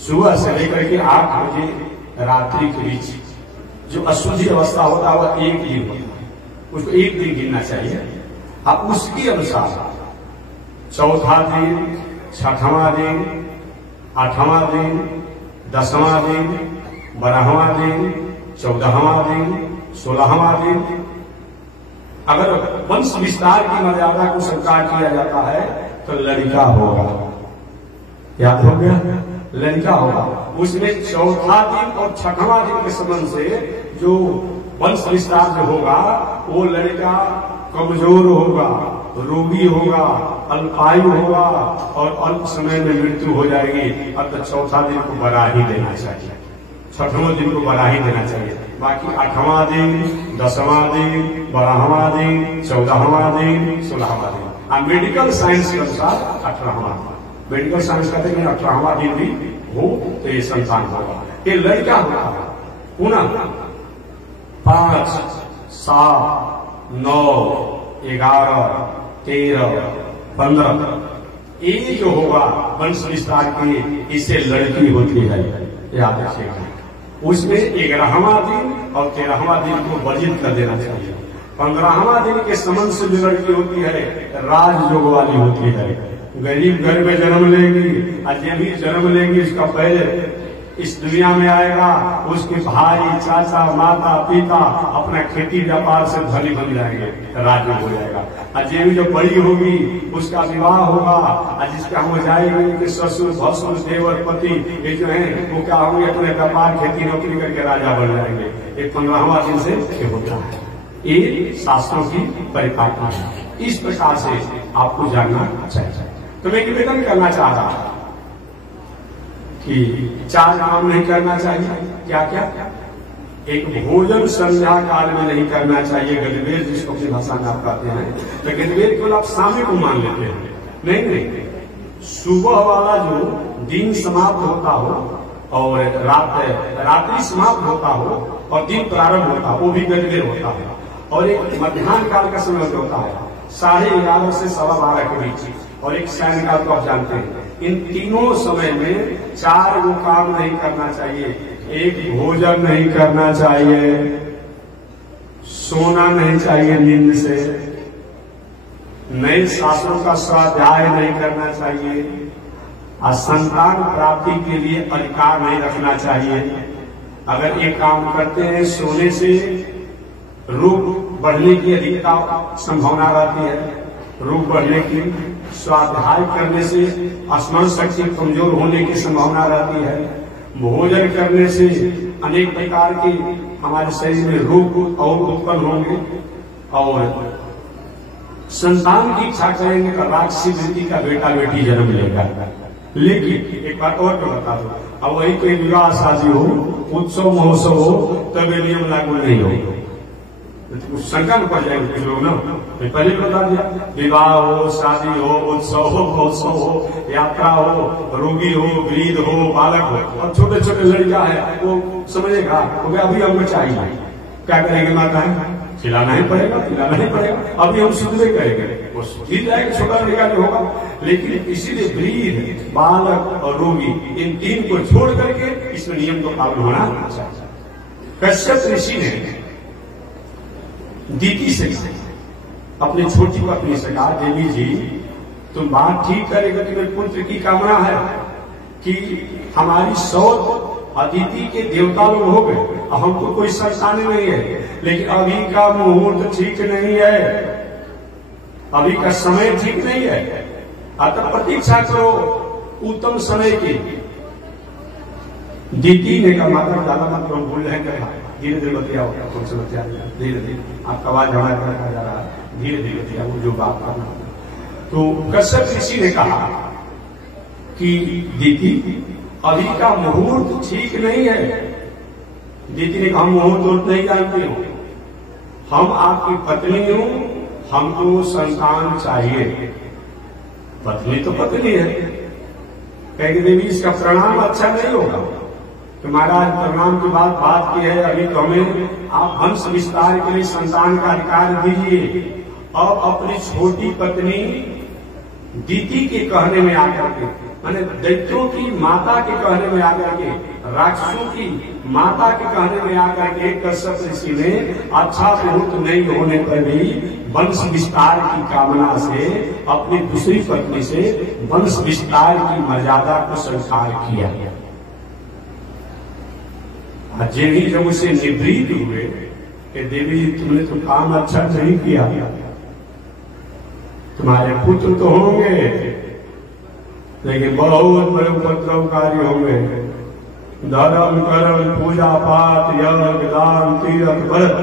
सुबह से लेकर के 8 बजे रात्रि के बीच जो अशुद्धि अवस्था होता है वह 1 दिन होता है, उसको 1 दिन गिनना चाहिए। अब उसके अनुसार 4था दिन, 6वां दिन, 8वां दिन, 10वां दिन, 12वां दिन, 14वां दिन, 16वां दिन। अगर वंश विस्तार की मर्यादा को स्वीकार किया जाता है तो लड़का होगा, याद हो गया, लड़का होगा। उसमें 4था दिन और 6वां दिन के संबंध से जो वंश विस्तार जो होगा वो लड़का कमजोर होगा, रोगी होगा, अल्पायु होगा और अल्प समय में मृत्यु हो जाएगी। अब तो 4था दिन को बढ़ा ही देना चाहिए, 6वें दिन को बढ़ा ही देना चाहिए। बाकी 8वां दिन, 10वां दिन, 12वां दिन, 14वां दिन, 16वां दिन। मेडिकल साइंस के अनुसार 18वां, मेडिकल साइंस कहते हैं 18वां दिन भी हो तो ये संतान होगा, ये लड़का होगा। पुनः 5, 7, 9, 11, 13, 15 ये जो होगा वंश विस्तार की, इसे लड़की होती है, याद रखिएगा। उसमें 11वां दिन और 13वां दिन को वर्जित कर देना चाहिए। 15वां दिन के संबंध से जो लड़की होती है राजयोग वाली होती है, गरीब घर में जन्म लेगी, अजय भी जन्म लेगी, उसका पहले इस दुनिया में आएगा, उसके भाई चाचा माता पिता अपना खेती व्यापार से धनी बन जाएंगे, राज्य हो जाएगा। अजय जो बड़ी होगी उसका विवाह होगा, जिसका हो जाएगी कि ससुर भसुर देवर पति ये जो है वो क्या होंगे, अपने व्यापार खेती नौकरी करके राजा बन जाएंगे। ये 15वां दिन से होता है, ये शास्त्रों की परिकल्पना है। इस प्रकार से आपको जानना चाहिए। तो मैं निवेदन करना चाह रहा हूं कि 4 काम नहीं करना चाहिए। क्या क्या? एक भोजन संध्या काल में नहीं करना चाहिए, गजवेद जिसको अपनी भाषा में आप कहते हैं, तो गजवेद को आप शामी को मान लेते हैं। नहीं, सुबह वाला जो दिन समाप्त होता हो और रात्रि समाप्त होता हो और दिन प्रारंभ होता हो वो भी गजवेद होता है। और एक मध्याह्न काल का समय होता है 11:30 से 12:15 के बीच, और एक सायं काल को आप जानते हैं। इन तीनों समय में 4 वो काम नहीं करना चाहिए। एक, भोजन नहीं करना चाहिए, सोना नहीं चाहिए नींद से, नए शास्त्रों का स्वाध्याय नहीं करना चाहिए, और संतान प्राप्ति के लिए अधिकार नहीं रखना चाहिए। अगर ये काम करते हैं, सोने से रोग बढ़ने की अधिकता संभावना रहती है, रोग बढ़ने की, स्वाध्याय करने से स्मरण शक्ति कमजोर होने की संभावना रहती है, भोजन करने से अनेक प्रकार के हमारे शरीर में रोग और उत्पन्न होंगे, और संतान की इच्छा करेंगे तो राक्षसी वृत्ति का बेटा बेटी जन्म लेगा। लेकिन एक बात और तो बता दो, अब वही कोई विवाह शादी हो, उत्सव महोत्सव हो, तब ये नियम लागू नहीं हो। कुछ शंका में पड़ जाएंगे कुछ लोग ना। मैं पहले भी बता दिया, विवाह हो, शादी हो, उत्सव हो, महोत्सव हो, यात्रा हो, रोगी हो, वृद्ध हो, बालक हो, और छोटे छोटे लड़का है वो समझेगा तो अभी हमको चाहिए, क्या करेंगे माता है, खिलाना ही पड़ेगा, पिलाना ही पड़ेगा, अभी हम सुधरे करेंगे, वो सुधर जाएगा छोटा लड़का जो होगा। लेकिन इसीलिए वृद्ध, बालक और रोगी इन तीन को छोड़ करके इसमें नियम को पालन होना चाहिए। कश्यप ऋषि ने दीदी से अपनी छोटी पत्नी से कहा, देवी जी तुम बात ठीक करेगा कि मेरे पुत्र की कामना है कि हमारी 100 अदिति के देवता लोग हो गए, हमको कोई संतान नहीं है, लेकिन अभी का मुहूर्त ठीक नहीं है, अभी का समय ठीक नहीं है, अतः प्रतीक्षा करो उत्तम समय की। दीदी ने कहा माता ज्यादा मत करो, भूल रहे क्या, धीरे धीरे बतियाओ, धीरे धीरे आपका आवाज हमारे जा रहा है, धीरे धीरे बतियाओ जो बात करना। तो कश्यप ऋषि ने कहा कि दीदी अभी का मुहूर्त ठीक नहीं है। दीदी ने कहा मुहूर्त नहीं जानती हूं, हम आपकी पत्नी हूं, हमको संतान चाहिए। पत्नी तो पत्नी है, कहेगी देवी इसका प्रणाम अच्छा नहीं होगा कि महाराज प्रणाम की बात की है, अभी तो हमें आप वंश विस्तार के लिए संतान का अधिकार दीजिए। अब अपनी छोटी पत्नी दीदी के कहने में आकर के, माने दैत्यों की माता के कहने में आकर के, राक्षसों की माता के कहने में आकर के कश्यप ऋषि ने अच्छा मुहूर्त नहीं होने पर भी वंश विस्तार की कामना से अपनी दूसरी पत्नी से वंश विस्तार की मर्यादा को स्वीकार किया। अजय जब उसे निवृत्त हुए कि देवी तुमने तो काम अच्छा नहीं किया, तुम्हारे पुत्र तो होंगे लेकिन बहुत बड़े उपद्रवकारी होंगे, धर्म कर्म पूजा पाठ यज्ञ दान तीर्थ व्रत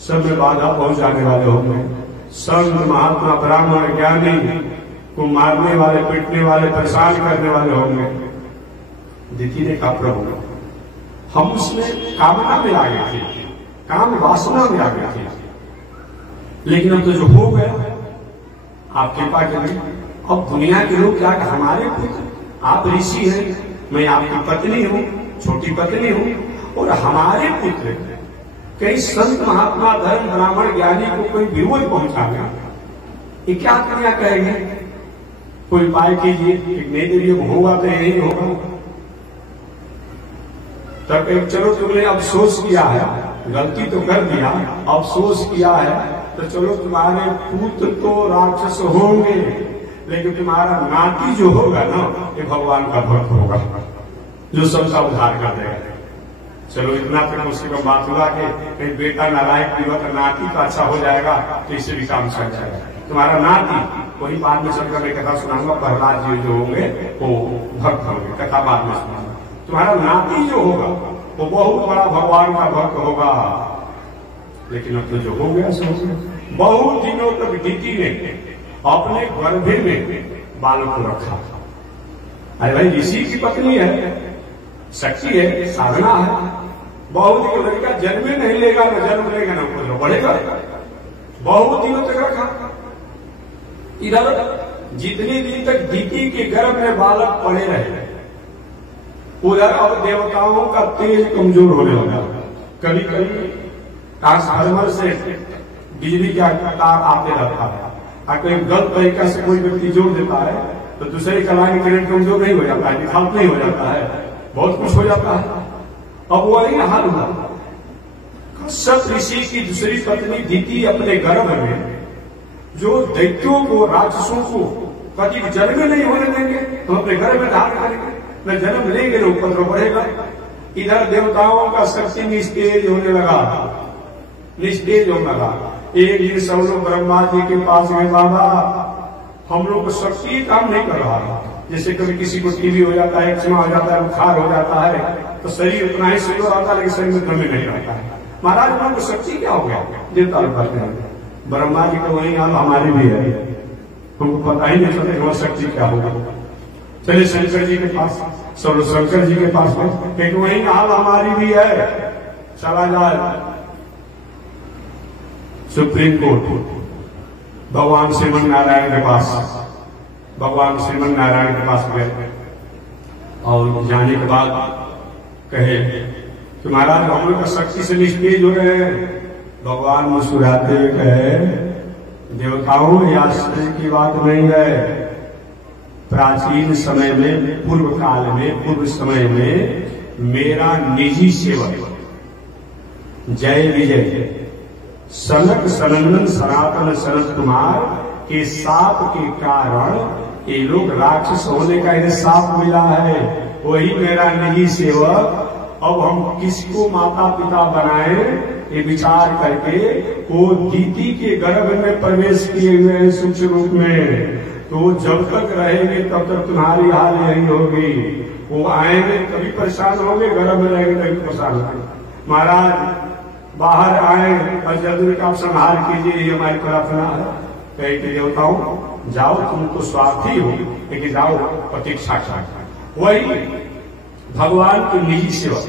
सब में बाधा पहुंचाने वाले होंगे, संत महात्मा ब्राह्मण ज्ञानी को मारने वाले, पीटने वाले, परेशान करने वाले होंगे। दीदी ने कहा प्रभु हम उसमें कामना में आ गए थे, काम वासना में आ गए थे, लेकिन अब तो जो हो गया आप कृपा करिए। अब दुनिया के लोग क्या, हमारे पुत्र, आप ऋषि हैं, मैं आपकी पत्नी हूं, छोटी पत्नी हूं, और हमारे पुत्र कई संत महात्मा धर्म ब्राह्मण ज्ञानी को कोई विरोध पहुंचा गया, ये क्या कन्या कहेंगे, कोई उपाय कीजिए, नहीं देवी होगा तो यही होगा। तब एक चलो तुमने अफसोस किया है, गलती तो कर दिया, अफसोस किया है, तो चलो तुम्हारे पुत्र तो राक्षस होंगे, लेकिन तुम्हारा नाती जो होगा ना ये भगवान का भक्त होगा जो सबका उद्धार कर देगा। चलो इतना तक उसके कम बात हुआ कि कहीं बेटा नालायक भी हुआ तो नाती का अच्छा हो जाएगा, तो इससे भी काम चल जाएगा। तुम्हारा नाती, वही बाद में चलकर मैं कथा सुनाऊंगा, प्रहलाद जी जो होंगे वो भक्त होंगे, कथा बाद में सुनाऊंगा। तुम्हारा नाती जो होगा वो बहुत बड़ा भगवान का भक्त होगा, लेकिन अब तो जो हो गया सो बहुत दिनों तक दीदी ने अपने गर्भे में बालक को रखा। अरे भाई ऋषि की पत्नी है, शक्ति है, साधना है, बहुत दिनों लड़का जन्मे नहीं लेगा, न जन्म लेगा न कुछ बढ़ेगा, बहुत दिनों तक रखा। इधर जितने दिन तक दीदी के गर्भ में बालक पड़े रहे, उधर अब देवताओं का तेज कमजोर होने लगा। कभी कभी ट्रांसफार्मर से बिजली का तार आते रहता है, और कोई गलत तरीका से कोई व्यक्ति जोड़ देता है तो दूसरे का लाइन करंट कमजोर नहीं हो जाता है, डिफॉल्ट नहीं हो जाता है, बहुत कुछ हो जाता है। अब वही हाल हुआ, कश्यप ऋषि की दूसरी पत्नी दीदी अपने गर्भ में जो दैत्यों को, राक्षसों को कभी जन्म नहीं होने देंगे, तो अपने घर में धारण करेंगे, न जन्म लेंगे न उपद्रव बढ़ेगा। इधर देवताओं का शक्ति निस्तेज होने लगा, निस्तेज होने लगा। एक दिन सब लोग ब्रह्मा जी के पास गए, बाबा हम लोग को शक्ति काम नहीं कर रहा। जैसे कभी किसी को टीबी हो जाता है, एक्जिमा हो जाता है, बुखार हो जाता है, तो शरीर उतना ही सुंदर आता है लेकिन शरीर में दम नहीं रहता है। महाराज हम को शक्ति क्या हो गया, देवता लोग कहते हैं। ब्रह्मा जी का वही हाल हमारी भी है, हमको पता ही नहीं चलता हमारी शक्ति क्या होगा। चलिए शंकर जी के पास, सब शंकर जी के पास में, वही हाल हमारी भी है, चला जाए। सुप्रीम कोर्ट भगवान श्रीमन नारायण के पास, भगवान श्रीमन नारायण के पास गए और जाने के बाद कहे कि महाराज हम लोग शक्ति से निस्तेज हो रहे हैं। भगवान मुस्कुराते हुए कहे, देवताओं ये आश्चर्य की बात नहीं है। प्राचीन समय में, पूर्व काल में, पूर्व समय में मेरा निजी सेवक जय विजय सनक सनंदन सनातन सनत कुमार के साप के कारण ये लोग राक्षस होने का इन्हें साप मिला है। वही मेरा निजी सेवक। अब हम किसको माता पिता बनाए ये विचार करके वो दीदी के गर्भ में प्रवेश किए हुए हैं सूक्ष्म रूप में। तो जब तक रहेंगे तब तक तुम्हारी हाल यही होगी। वो आएंगे कभी परेशान होंगे, गर्भ में रहेंगे कभी परेशान होंगे। महाराज बाहर आए और जल्दी का संहार कीजिए, ये हमारी प्रार्थना है। कहे कि देवताओं जाओ, तुम तो स्वार्थी हो, लेकिन जाओ प्रतीक्षा कर। वही भगवान की निजी सेवा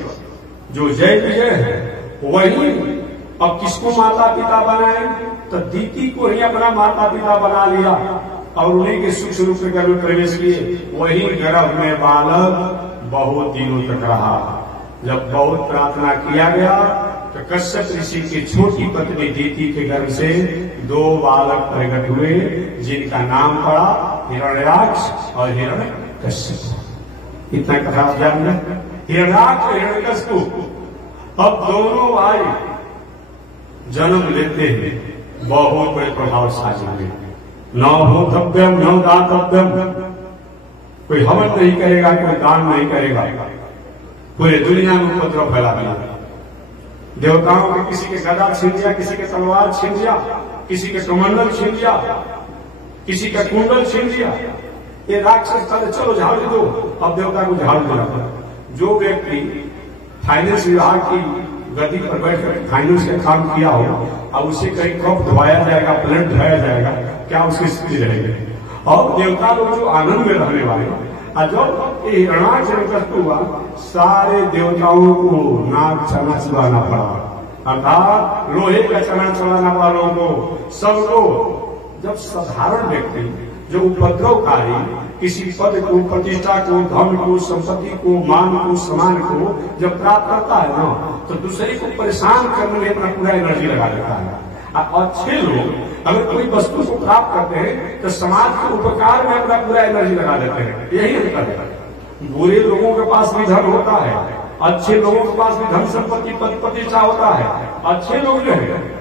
जो जय विजय है, वही अब किसको माता पिता बनाए, तो दीदी को ही अपना माता पिता बना लिया और उन्हीं के सूक्ष्म रूप में गर्भ में प्रवेश किए। वही गर्भ में बालक बहुत दिनों तक रहा। जब बहुत प्रार्थना किया गया तो कश्यप ऋषि की छोटी पत्नी दीति के गर्भ से 2 बालक प्रकट हुए, जिनका नाम पड़ा हिरण्याक्ष और हिरण्यकश्यप। इतना कथा ज्ञान है। हिरण्याक्ष और हिरण्यकश्यप अब दोनों भाई जन्म लेते हैं बहुत बड़े प्रभावशाली हुए। न होतव्यम न दातव्यम, कोई हवन नहीं करेगा, कोई दान नहीं करेगा, पूरे दुनिया में उपद्रव फैला दिया। देवताओं के किसी के गदा छीन लिया, किसी के तलवार छीन लिया, किसी के कमंडल छीन लिया, किसी का कुंडल छीन लिया। ये राक्षस चले चलो झाड़ दो, अब देवता को झाड़ देना। जो व्यक्ति फाइनेंस विभाग की गति पर बैठकर फाइनेंस का काम किया हो और उसे कहीं कप धोया जाएगा, प्लेट धोया जाएगा, क्या उसकी स्थिति रहेगी। और देवता लोग जो आनंद में रहने वाले, जब हिरण्याक्ष हुआ सारे देवताओं को नाग चना चलाना पड़ा, अर्थात लोहे का चना चलाना पड़ा लोगों को। सब लोग जब साधारण व्यक्ति जो उपद्रवकारी किसी पद को, प्रतिष्ठा को, धन को, संपत्ति को, मान को, सम्मान को जब प्राप्त करता है ना, तो दूसरे को परेशान करने में अपना पूरा एनर्जी लगा देता है। अच्छे लोग अगर कोई वस्तु को प्राप्त करते हैं तो समाज के उपकार में अपना पूरा एनर्जी लगा देते हैं। यही अंतर है। बुरे लोगों के पास भी धन होता है, अच्छे लोगों के पास भी धन संपत्ति पद प्रतिष्ठा होता है। अच्छे लोग जो है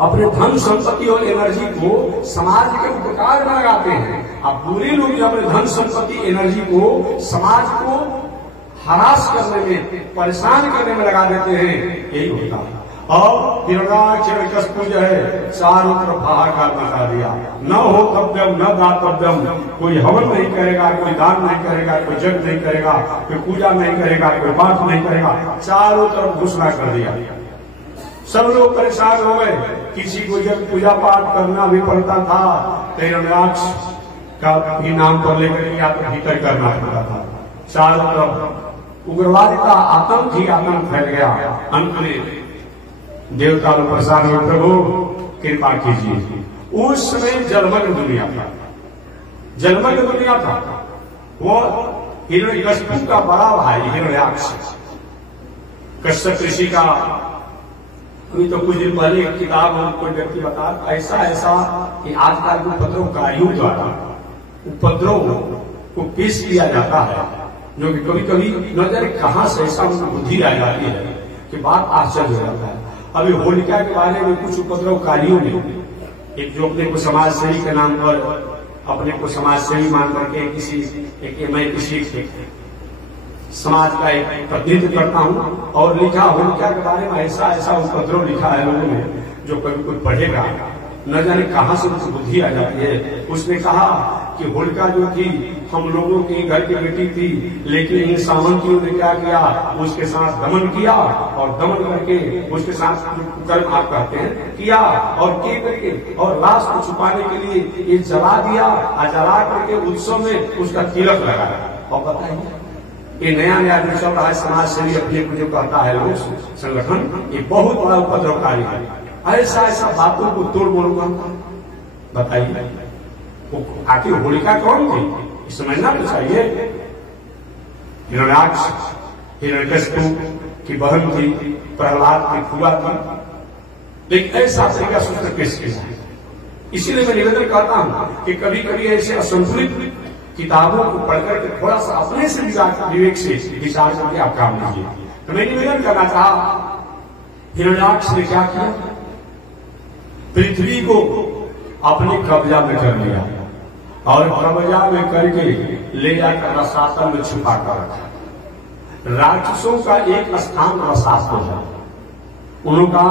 अपने धन संपत्ति और एनर्जी को समाज के उपकार में लगाते हैं। अब बुरे लोग जो अपने धन संपत्ति एनर्जी को समाज को हरास करने में, परेशान करने में लगा देते हैं। यही होता है। और हिरण्याक्ष जो है चारों तरफ हाहाकार मचा दिया। न होतव्यम न दातव्यम, कोई हवन नहीं करेगा, कोई दान नहीं करेगा, कोई जग नहीं करेगा, कोई पूजा नहीं करेगा, कोई पाठ नहीं करेगा। चारों तरफ घोषणा कर दिया। सब लोग परेशान हो गए। किसी को जब पूजा पाठ करना भी पड़ता था तो हिरण्याक्ष का भी नाम पर लेकर या तो भीतर करना पड़ता था। चारों तरफ उग्रवाद का आतंक ही आतंक फैल गया। अंत में देवता लोग प्रसाद में प्रभु कृपा कीजिए। उस समय जलमग्न दुनिया था, जलमग्न दुनिया था। वो हिरण्यकश्यप का बड़ा भाई हिरण्याक्ष, कश्यप ऋषि का, अभी तो कुछ दिन पहले एक किताब में कोई व्यक्ति बता ऐसा ऐसा कि आजकल के उपद्रवकारियों द्वारा उपद्रव को पेश किया जाता है, जो कि कभी कभी नजर कहां से ऐसा बुद्धि आ जाती है कि बात आश्चर्य हो जाता है। अभी होलिका के बारे में कुछ उपद्रवकारियों ने एक जो अपने को समाज सेवी के नाम पर अपने को समाज सेवी मान करके मैं किसी समाज का एक प्रतिनिधित्व करता हूं और लिखा होलिका के बारे में ऐसा ऐसा उपद्रव लिखा है लोगों ने, जो कभी कोई पढ़ेगा न जाने कहां से उसकी बुद्धि आ जाती है। उसने कहा कि होलिका जो थी हम लोगों के घर की बेटी थी, लेकिन इन सामंतियों ने क्या किया, उसके साथ दमन किया और दमन करके उसके साथ कर्म आप कहते हैं किया और के करके और लाश को छुपाने के लिए ये जला दिया और जला करके उत्सव में उसका तिलक लगाया। और बताइए ये नया नया चल रहा है समाज सेवी अपने को जो कहता है लोग संगठन, ये बहुत बड़ा उपद्रवकारी है। ऐसा ऐसा बातों को तोड़ बोलूंगा। बताइए वो आखिर होलिका कौन थी समझना तो चाहिए। हिरण्याक्ष हिरण्यकशिपु की बहन थी, प्रहलाद की फुआ थी, लेकिन ऐसा तरीका सूत्र पेश किया है। इसीलिए मैं निवेदन करता हूं कि कभी कभी ऐसे असंतुलित किताबों को पढ़कर के थोड़ा सा अपने से विवेक से विचार करके आप काम कीजिए। तो मैं निवेदन करना चाहा, हिरण्याक्ष ने क्या किया, पृथ्वी को अपने कब्जा में कर लिया और कब्जा में करके ले जाकर रसातल में छुपा कर रखा। राक्षसों का एक स्थान रसातल है, उनका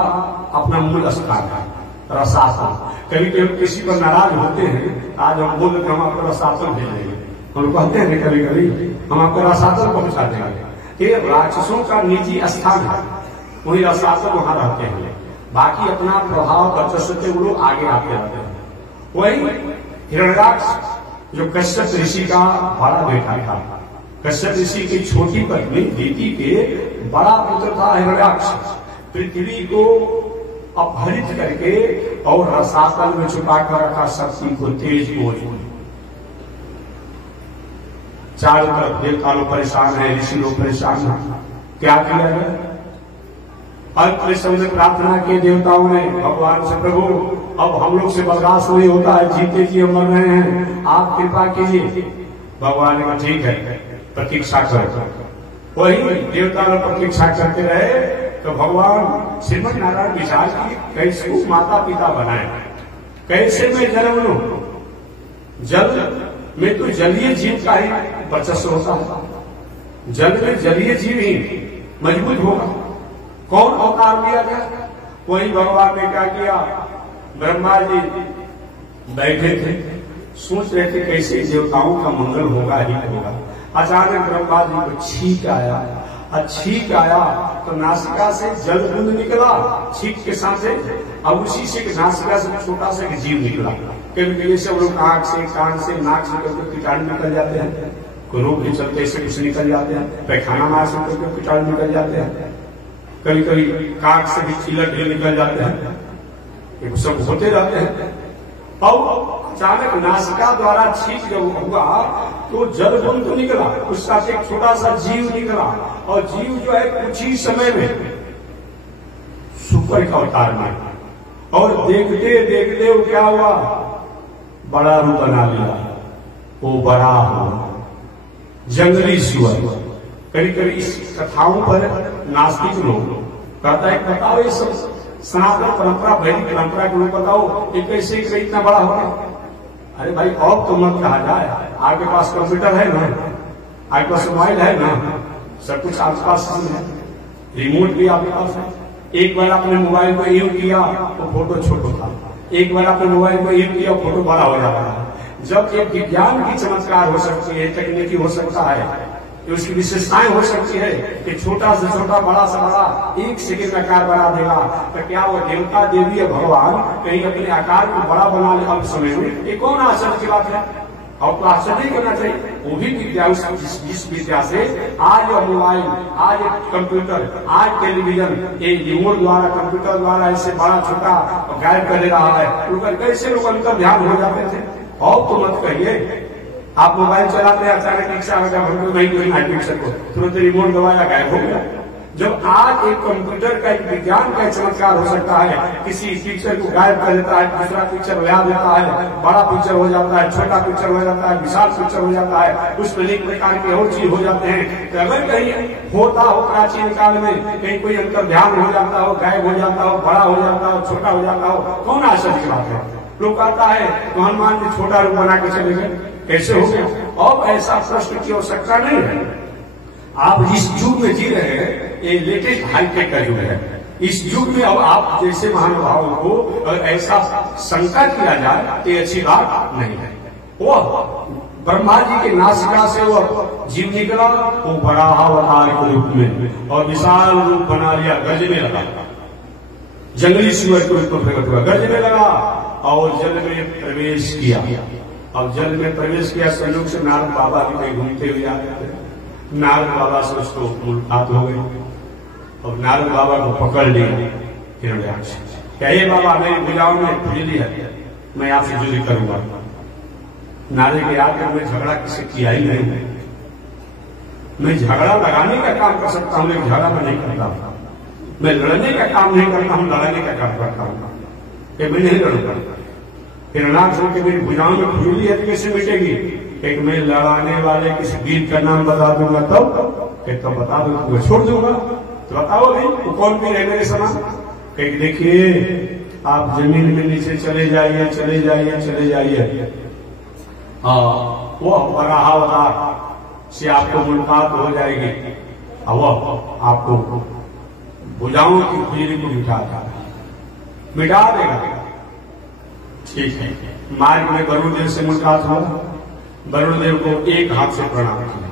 अपना मूल स्थान है रसातल। कभी कभी किसी पर नाराज होते हैं, आज हम बोल हम आपको रसातल भेजेंगे, हम कहते हैं कभी कभी हम आपको रसातल पहुंचा देंगे। ये राक्षसों का निजी स्थान है, वही रसातल वहां रहते हैं, बाकी अपना प्रभाव वर्चस्व वो लोग आगे आते रहते हैं। वही हिरण्याक्ष जो कश्यप ऋषि का बड़ा बेटा था, कश्यप ऋषि की छोटी पत्नी दीति के बड़ा पुत्र था हिरण्याक्ष। पृथ्वी को अपहरित करके और रसातल में छुपा कर रखा, शक्ति को तेज बोझ। चारों तरफ देवता लोग परेशान है, ऋषि लोग परेशान है। क्या किया जाए? अंत में सबने प्रार्थना की देवताओं ने भगवान से, प्रभु अब हम लोग से बर्दाश्त नहीं होता है, जीते जी मर रहे हैं, आप कृपा कीजिए। भगवान ने कहा ठीक है, प्रतीक्षा करो। वही देवता लोग प्रतीक्षा करते रहे तो भगवान श्रीमद नारायण विचार की कैसे माता पिता बनाए, कैसे मैं जन्म लूं। जल में तो जलीय जीव का ही वर्चस्व होता है, जल में जलीय जीव ही मजबूत होगा। कौन अवतार लिया गया? वही भगवान ने क्या किया, ब्रह्मा जी बैठे थे, सोच रहे थे कैसे देवताओं का मंगल होगा ही होगा। अचानक ब्रह्मा जी को छींक आया, छींक आया तो नासिका से जल बूंद निकला छींक के साथ, अब उसी से नासिका से छोटा सा जीव निकला। कभी से लोग आंख से, कान से, नाक से करके कीटाणु निकल जाते हैं, कोई रोग के चलते से कुछ निकल जाते हैं, पैखाना मार से करके कीटाणु निकल जाते हैं, कभी कभी काक से भी चीलट निकल जाते हैं, ये सब होते रहते हैं। और अचानक नासिका द्वारा छींक जब हुआ तो जल बूंद तो निकला, उस साथ एक छोटा सा जीव निकला, और जीव जो है कुछ ही समय में सुपर का अवतार में, और देखते देखते वो क्या हुआ, बड़ा रूप बना लिया। वो बड़ा हुआ जंगली सुअर। कभी कभी इस कथाओं पर नास्तिक लोग कहता है, बताओ ये सब सनातन परंपरा, वैदिक परंपरा के लोग बताओ ये कैसे इतना बड़ा होगा। अरे भाई अब तो मत कहा जाए, आपके पास कंप्यूटर है ना, आपके पास मोबाइल है ना, सब कुछ आपके पास है, रिमोट भी आपके पास है। एक बार आपने मोबाइल को यूं किया तो फोटो छोटा था, एक बार आपने मोबाइल को यूं किया फोटो बड़ा हो जाता है। जब एक विज्ञान की चमत्कार हो सकती है, तकनीकी हो सकता है, उसकी विशेषताएं हो सकती है कि छोटा से छोटा, बड़ा से बड़ा एक सेकंड में आकार बना देगा, तो क्या वो देवता देवी या भगवान कहीं अपने आकार को बड़ा बना ले अल्प समय में? ये कौन आश्चर्य की बात है? और तो आश्चर्य करना चाहिए। वो भी विद्या, जिस विद्या से आज यह मोबाइल, आज कंप्यूटर, आज टेलीविजन, ये रिमोट द्वारा, कंप्यूटर द्वारा ऐसे बड़ा छोटा गायब कर दे रहा है, उनका कैसे लोग अंतर ध्यान हो जाते थे। और तो मत कहिए, आप मोबाइल चलाते हैं, अचानक इच्छा हो गया नहीं कोई पिक्चर को, तुरंत रिमोट दबाया गायब हो गया। जब आज एक कंप्यूटर का, एक विज्ञान का चमत्कार हो सकता है, किसी पिक्चर को गायब कर देता है, दूसरा पिक्चर ला देता है, बड़ा पिक्चर हो जाता है, छोटा पिक्चर हो जाता है, विशाल पिक्चर हो जाता है, उसमें अनेक प्रकार के और चीज हो जाते हैं। तो अगर कहीं होता हो प्राचीन काल में, कहीं कोई अंतर ध्यान हो जाता हो, गायब हो जाता हो, बड़ा हो जाता हो, छोटा हो जाता हो, कौन आश्चर्य की बात है? लोग कहता है तो हनुमान जी छोटा रूप बना के चले गए, कैसे हो गया? अब ऐसा प्रश्न की आवश्यकता नहीं है। आप जिस युग में जी रहे हैं, ये लेटेस्ट हाईटेक का युग है। इस युग में अब आप जैसे महानुभावों को ऐसा शंका किया जाए तो ये अच्छी बात नहीं है। वो ब्रह्मा जी के नासिका से वो जीव निकला, वो बड़ा अवतार के रूप में और विशाल रूप बना लिया, गजने लगा, जंगली सुअर के रूप में प्रकट हुआ, गजने लगा और जल में प्रवेश किया। अब जल में प्रवेश किया, संयोग से नारद बाबा भी कहीं घूमते हुए आ रहे थे, नारद बाबा से उसको मुलाकात हो गई और नारद बाबा को पकड़ लिया हिरण्याक्ष। क्या ये बाबा मेरी भुजाओं में खुजली है, मैं आपसे जुदी करूंगा। नारे के आकर मैं झगड़ा किसी किया ही नहीं, मैं झगड़ा लगाने का काम कर सकता हूं लेकिन झगड़ा मैं नहीं करता। मैं लड़ने का काम नहीं करता हूं, लड़ने का काम करता हूं, मैं नहीं लड़ूंगा। हिरणाक्ष के मेरी भुजाओं में खुजली है तो कैसे मिटेगी? एक मैं लड़ाने वाले किसी वीर का नाम बता दूंगा तब, एक तो बता दूंगा छोड़ दूंगा। तो बताओ भाई वो कौन वीर है मेरे समान? एक देखिए आप जमीन में नीचे चले जाइए, चले जाइए, चले जाइए, वो वराह अवतार से आपको मुलाकात हो जाएगी और वो आपको भुजाओं की खुजली को मिटा देगा। ठीक है, मार्ग में वरुण देव से मुलाकात हुआ, वरुण देव को एक हाथ से प्रणाम किया।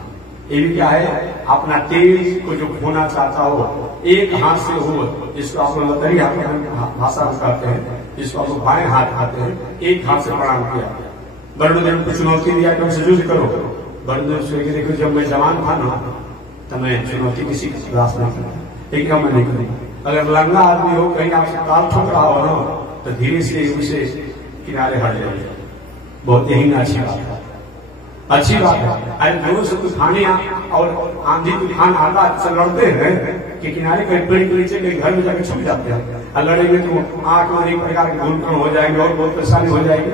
ये भी क्या है, अपना तेज को जो खोना चाहता हो एक हाथ से हो, जिसको आप लोग लतरी भाषा में कहते हैं, जिसको आप लोग बाएं हाथ कहते हैं, एक हाथ से प्रणाम किया। वरुण देव को चुनौती दिया कि हमसे युद्ध करो। वरुण देव सोच के देखो जब मैं जवान था ना तो मैं चुनौती किसी का प्रयास नहीं करता, लेकिन मैं नहीं करूंगा। अगर लंगा आदमी हो कहीं आपसे काल ठोक रहा हो ना तो धीरे से उसे किनारे हट जाइए। बहुत यही अच्छी बात है, अच्छी बात है। अरे जोर से तूफानी और आंधी तूफान आता अक्सर लड़ते हैं कि किनारे कहीं पेड़ के नीचे कहीं घर में जाकर छुप जाते हैं। लड़ेंगे तो आंख में एक प्रकार के भूलपन हो जाएंगे और बहुत परेशानी हो जाएगी।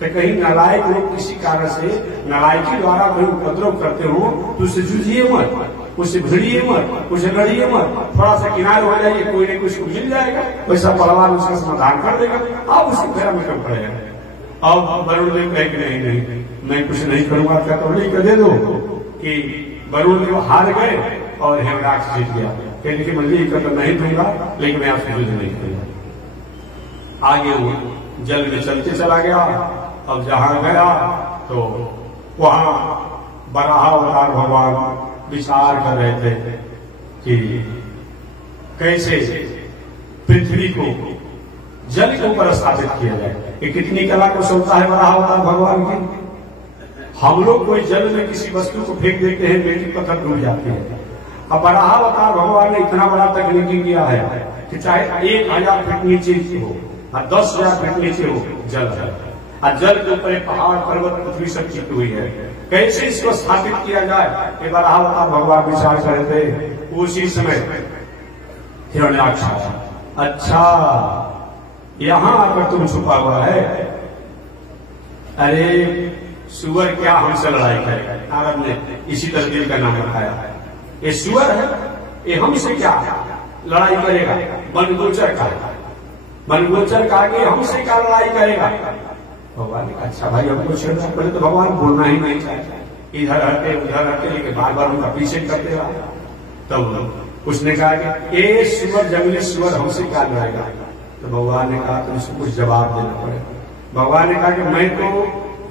तो कहीं नालायक लोग किसी कारण से नालायकी द्वारा कोई उपद्रव करते हो तो उससे जूझिए मत, उससे भिड़िए मत, उससे लड़िए मत, थोड़ा सा किनारे हो जाइए, कोई न कोई उसको मिल जाएगा, वैसा बलवान उसका समाधान कर देगा, आप उसकी फेरा में कम पड़ेगा। अब वरुण देव कहे कि नहीं मैं कुछ नहीं करूंगा, क्या तो नहीं कर दे दो कि वरुण देव हार गए और हिरणाक्ष जीत गया। कहने की मंजिल कर तो नहीं दूंगा लेकिन मैं आपसे युद्ध नहीं करूंगा। आगे वो जल में चलते चला गया। अब जहां गया तो वहां वराह अवतार भगवान विचार कर रहे थे कि कैसे पृथ्वी को जल के ऊपर स्थापित किया जाए। ये कितनी कला कुशलता है वराह अवतार भगवान की। हम लोग कोई जल में किसी वस्तु को फेंक देते हैं, बेटी पत्थर डूब जाती है। अब वराह अवतार भगवान ने इतना बड़ा तकनीकी किया है कि चाहे 1000 फीट नीचे हो और 10,000 फीट नीचे हो जल है, और जल के ऊपर एक पहाड़ पर्वत पृथ्वी सब चित हुई है। कैसे इसको स्थापित किया जाए ये वराह अवतार भगवान विचार कर रहे थे। उसी समय हिरण्याक्ष अच्छा यहां आकर तुम छुपा हुआ है, अरे सुअर क्या हमसे लड़ाई करे। नारद ने इसी तरह का नाम रखाया है। ये सुअर है, ये हमसे क्या लड़ाई करेगा। बनगोचर का बनगोचर का आगे हमसे क्या लड़ाई करेगा। भगवान ने अच्छा भाई हमको छेड़ना, पहले तो भगवान बोलना ही नहीं चाहिए, इधर हटे उधर हटे, लेकिन बार बार उनका पीछे करते रहा। तब उसने कहा कि ए सुअर जंगली सुअर हमसे क्या लड़ाएगा। तो भगवान ने कहा तो उसको कुछ जवाब देना पड़ेगा। भगवान ने कहा कि मैं तो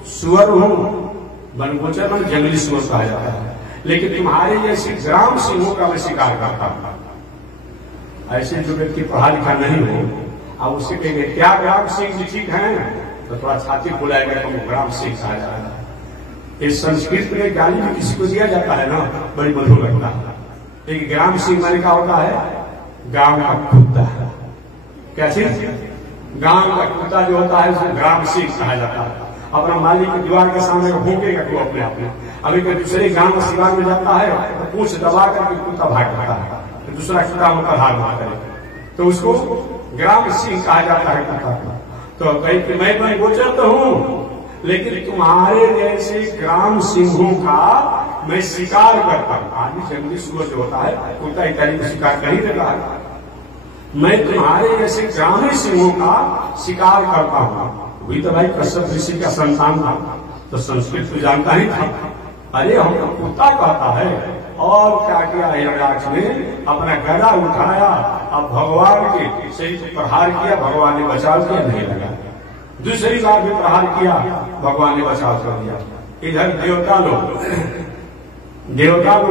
सुअर हूं, बनगोचर में जंगली सुअर कहा जाता है, लेकिन तुम्हारे जैसे ग्राम सिंहों का मैं शिकार करता हूं। ऐसे जो व्यक्ति पढ़ा लिखा नहीं हो अब उससे कहेंगे क्या ग्राम सिंह जी ठीक है तो थोड़ा छाती फुलाएगा तो ग्राम सिंह कहा जाएगा। इस संस्कृत में गाली भी किसी को दिया जाता है ना बड़ी मधुर लगता है, लेकिन ग्राम सिंह माने का होता है गांव का कुत्ता। क्या चीज? गांव का कुत्ता जो होता है उसे ग्राम सिंह कहा जाता है। अपना मालिक की दीवार के सामने भूखेगा तो अपने आप में। अभी कोई दूसरे गांव में सिवान में जाता है तो पूछ दबा करके कुत्ता भाग जाता है, तो दूसरा कुत्ता होकर भाग मारे तो उसको ग्राम सिंह कहा जाता है कुत्ता को। तो कहीं कि मैं गोचर तो हूं लेकिन तुम्हारे जैसे ग्राम सिंहों का मैं शिकार करता हूं। आदमी जंगली सुअर जो होता है कुत्ता इत्यादि को शिकार कर ही देता है। मैं तुम्हारे जैसे ग्रामीण सिंहों का शिकार करता हूं। वही तो भाई कश्यप ऋषि का संतान था तो संस्कृत को जानता ही था। अरे हमको कुत्ता कहता है। और क्या किया हिरण्याक्ष ने अपना गदा उठाया, अब भगवान के शरीर पर प्रहार किया, भगवान ने बचाव किया, नहीं लगा। दूसरी बार भी प्रहार किया, भगवान ने बचाव कर दिया। इधर देवता लोग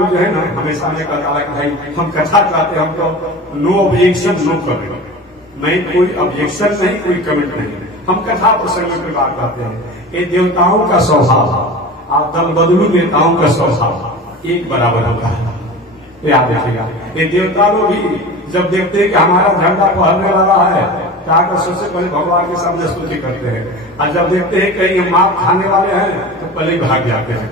जो है ना हमेशा ने कहा कि भाई हम कथा चाहते हम तो नो ऑब्जेक्शन नो कमेंट, मैं कोई ऑब्जेक्शन नहीं कोई कमेंट नहीं, हम कथा प्रसंग पर बात करते हैं। ये देवताओं का स्वभाव, आप दल बदलू नेताओं का स्वभाव एक बराबर होता है, याद रखिएगा। ये देवता लोग भी जब देखते हैं कि हमारा झंडा फहरने वाला है जाकर सबसे पहले भगवान के सामने स्तुति करते हैं, और जब देखते हैं कहीं हम माप खाने वाले हैं तो पहले ही भाग जाते हैं।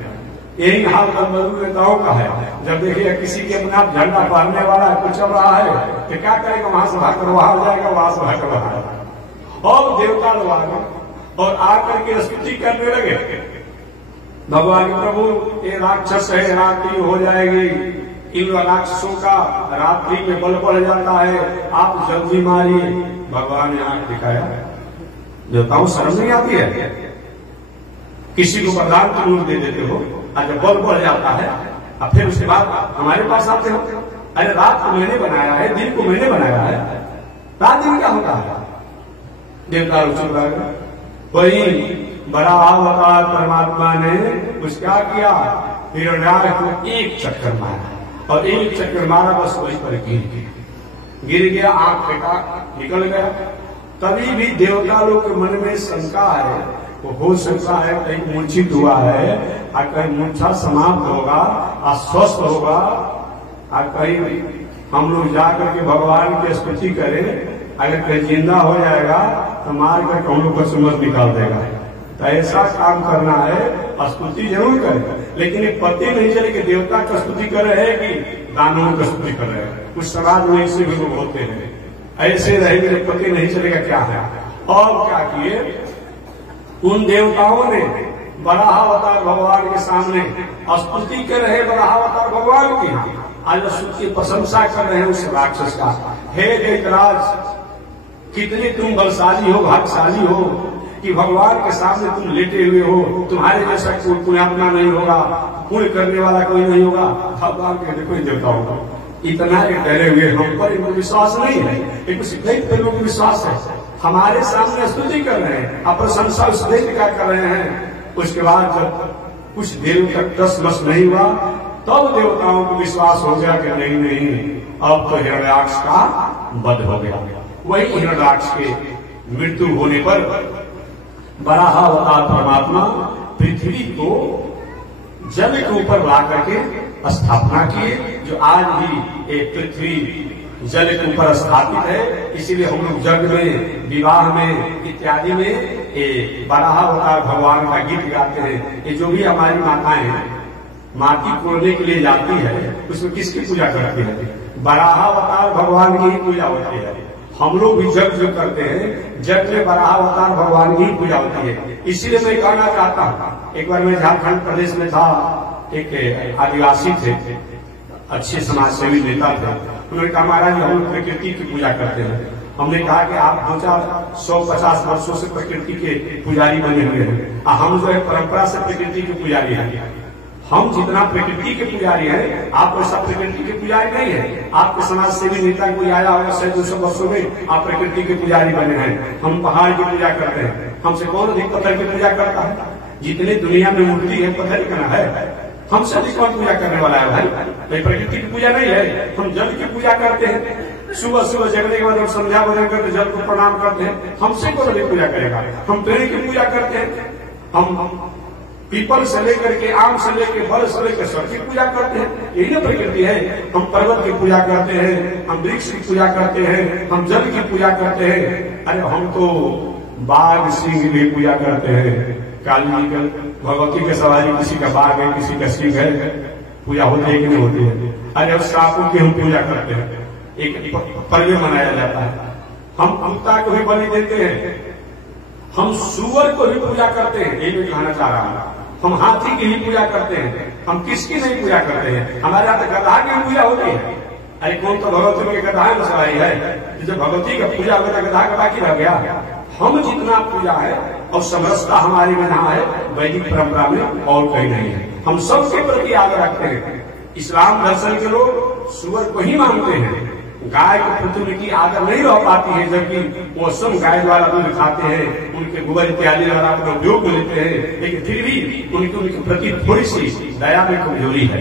यही हाल मजदूर नेताओं का है। जब देखिए किसी के अपना झंडा पहनने वाला कुछ चल रहा है तो क्या करेगा, वहां से भागकर वहां हो जाएगा, वहां से भागकर वहां। और देवता लोग आ गए और आकर के स्तुति करने लगे, भगवान प्रभु ये राक्षस है, रात्रि हो जाएगी, इन राक्षसों का रात्रि में बल बढ़ जाता है, आप जल्दी मारिए। भगवान ने आंख दिखाया, देवताओं शर्म नहीं आती है, किसी को वरदान की रूप दे देते हो और जब बल बढ़ जाता है और फिर उसके बाद हमारे पास आते हो। अरे रात को मैंने बनाया है, दिन को मैंने बनाया है, रात दिन क्या होता है। देवता वही बड़ा अवतार परमात्मा ने कुछ क्या किया, हिरण्याक्ष को एक चक्कर मारा और एक चक्कर मारा, बस वही पर गिर गया, आंख फेंका, निकल गया। तभी भी देवता लोग के मन में शंका है, वो हो सकता है कहीं मूर्छित हुआ है और कहीं मूर्छा समाप्त होगा, अस्वस्थ होगा, और कहीं हम लोग जाकर के भगवान की स्तुति करें, अगर कहीं जिंदा हो जाएगा तो मार कर हम लोग को सुमत निकाल देगा। तो ऐसा काम करना है, स्तुति जरूर करें, लेकिन ये पते नहीं चले कि देवता का स्तुति कर रहे हैं कि दानवों का स्तुति कर रहे हैं। कुछ समाज में ऐसे भी लोग होते हैं, ऐसे रहेंगे पते नहीं चलेगा क्या है। और क्या किए, उन देवताओं ने बराहावतार भगवान के सामने स्तुति कर रहे, बराहावतार भगवान की आज स्तुति की प्रशंसा कर रहे हैं उस राक्षस का। हे दैत्यराज, कितने तुम बलशाली हो, भाग्यशाली हो कि भगवान के सामने तुम लेटे हुए हो, तुम्हारे जैसा कोई पुण्यात्मा नहीं होगा, पुण्य करने वाला कोई नहीं होगा। भगवान के देखो देवताओं को इतना डरे हुए, हम पर इनको विश्वास नहीं है, एक लोगों को विश्वास है, हमारे सामने स्तुति कर रहे हैं, आप प्रशंसा उस दैत्य का कर रहे हैं। उसके बाद जब कुछ देर तक 10 वर्ष नहीं हुआ तब देवताओं को विश्वास हो गया कि नहीं नहीं, अब तो हिरण्याक्ष का वध हो गया। वही हिरण्याक्ष के मृत्यु होने पर बराहावतार परमात्मा पृथ्वी को जल के ऊपर ला करके स्थापना किए, जो आज भी एक पृथ्वी जल के ऊपर स्थापित है। इसीलिए हम लोग जग में, विवाह में इत्यादि में ये बराहावतार भगवान का गीत गाते हैं। ये जो भी हमारी माताएं माटी कोड़ने के लिए जाती है, उसमें किसकी पूजा करती है, बराहावतार भगवान की ही पूजा होती है। हम लोग भी जग जो करते हैं, जग में बराहावतार भगवान की ही पूजा होती है। इसीलिए मैं कहना चाहता हूँ, एक बार मैं झारखंड प्रदेश में था, एक आदिवासी थे, अच्छे समाज सेवी नेता थे, उन्होंने कहा महाराज हम लोग प्रकृति की पूजा करते हैं। हमने कहा कि आप 200-150 वर्षों से प्रकृति के पुजारी बने हुए हैं, हम जो है परंपरा से प्रकृति के पुजारी हैं। हम जितना प्रकृति के पुजारी हैं, आप ऐसा प्रकृति के पुजारी नहीं है। आपके समाज सेवी नेता कोई आया होगा 100-200 वर्षों में, आप प्रकृति के पुजारी बने हैं। हम पहाड़ की पूजा करते हैं, हमसे कौन अधिक पत्थर की पूजा करता है। जितनी दुनिया में मूर्ति है पत्थर की है, हमसे अधिक कौन पूजा करने वाला है भाई। प्रकृति की पूजा नहीं है, हम जल की पूजा करते हैं। सुबह सुबह जगने के बाद हम संध्या भोजन करते, जल को प्रणाम करते हैं, हमसे कौन अधिक पूजा करेगा। हम पेड़ की पूजा करते हैं, हम पीपल से लेकर के, आम से लेकर, बल से लेकर सबकी पूजा करते हैं। यही ना प्रकृति है। हम पर्वत की पूजा करते हैं, हम वृक्ष की पूजा करते हैं, हम जल की पूजा करते हैं। अरे हम तो बाघ सिंह की पूजा करते हैं। काली जी का, भगवती की सवारी, किसी का बाघ है, किसी का सिंह है, पूजा होती है कि नहीं होती है। अरे अब सांपों की हम पूजा करते हैं, एक पर्व मनाया जाता है। हम कुत्ता को भी बलि देते हैं, हम सुअर को भी पूजा करते हैं। ये मैं कहना चाह रहा हूँ, हम हाथी की ही पूजा करते हैं, हम किसकी नहीं पूजा करते हैं। हमारे यहाँ तो गधा की पूजा होती है। अरे कौन तो भगवती के गधा में सवारी है, जब भगवती का पूजा होता है गधा गधा की रह गया। हम जितना पूजा है और समरसता हमारी में यहाँ है, वैदिक परंपरा में और कहीं नहीं है। हम सबके प्रति आदर रखते हैं। इस्लाम दर्शन के लोग सुअर को ही मानते हैं, गाय के प्रति उनकी आदर नहीं रह पाती है, जबकि वो सब गाय द्वारा दूध खाते हैं, उनके गोबर इत्यादि द्वारा अपना उपयोग में लेते हैं, लेकिन फिर भी उनके प्रति थोड़ी सी दया में कमजोरी है,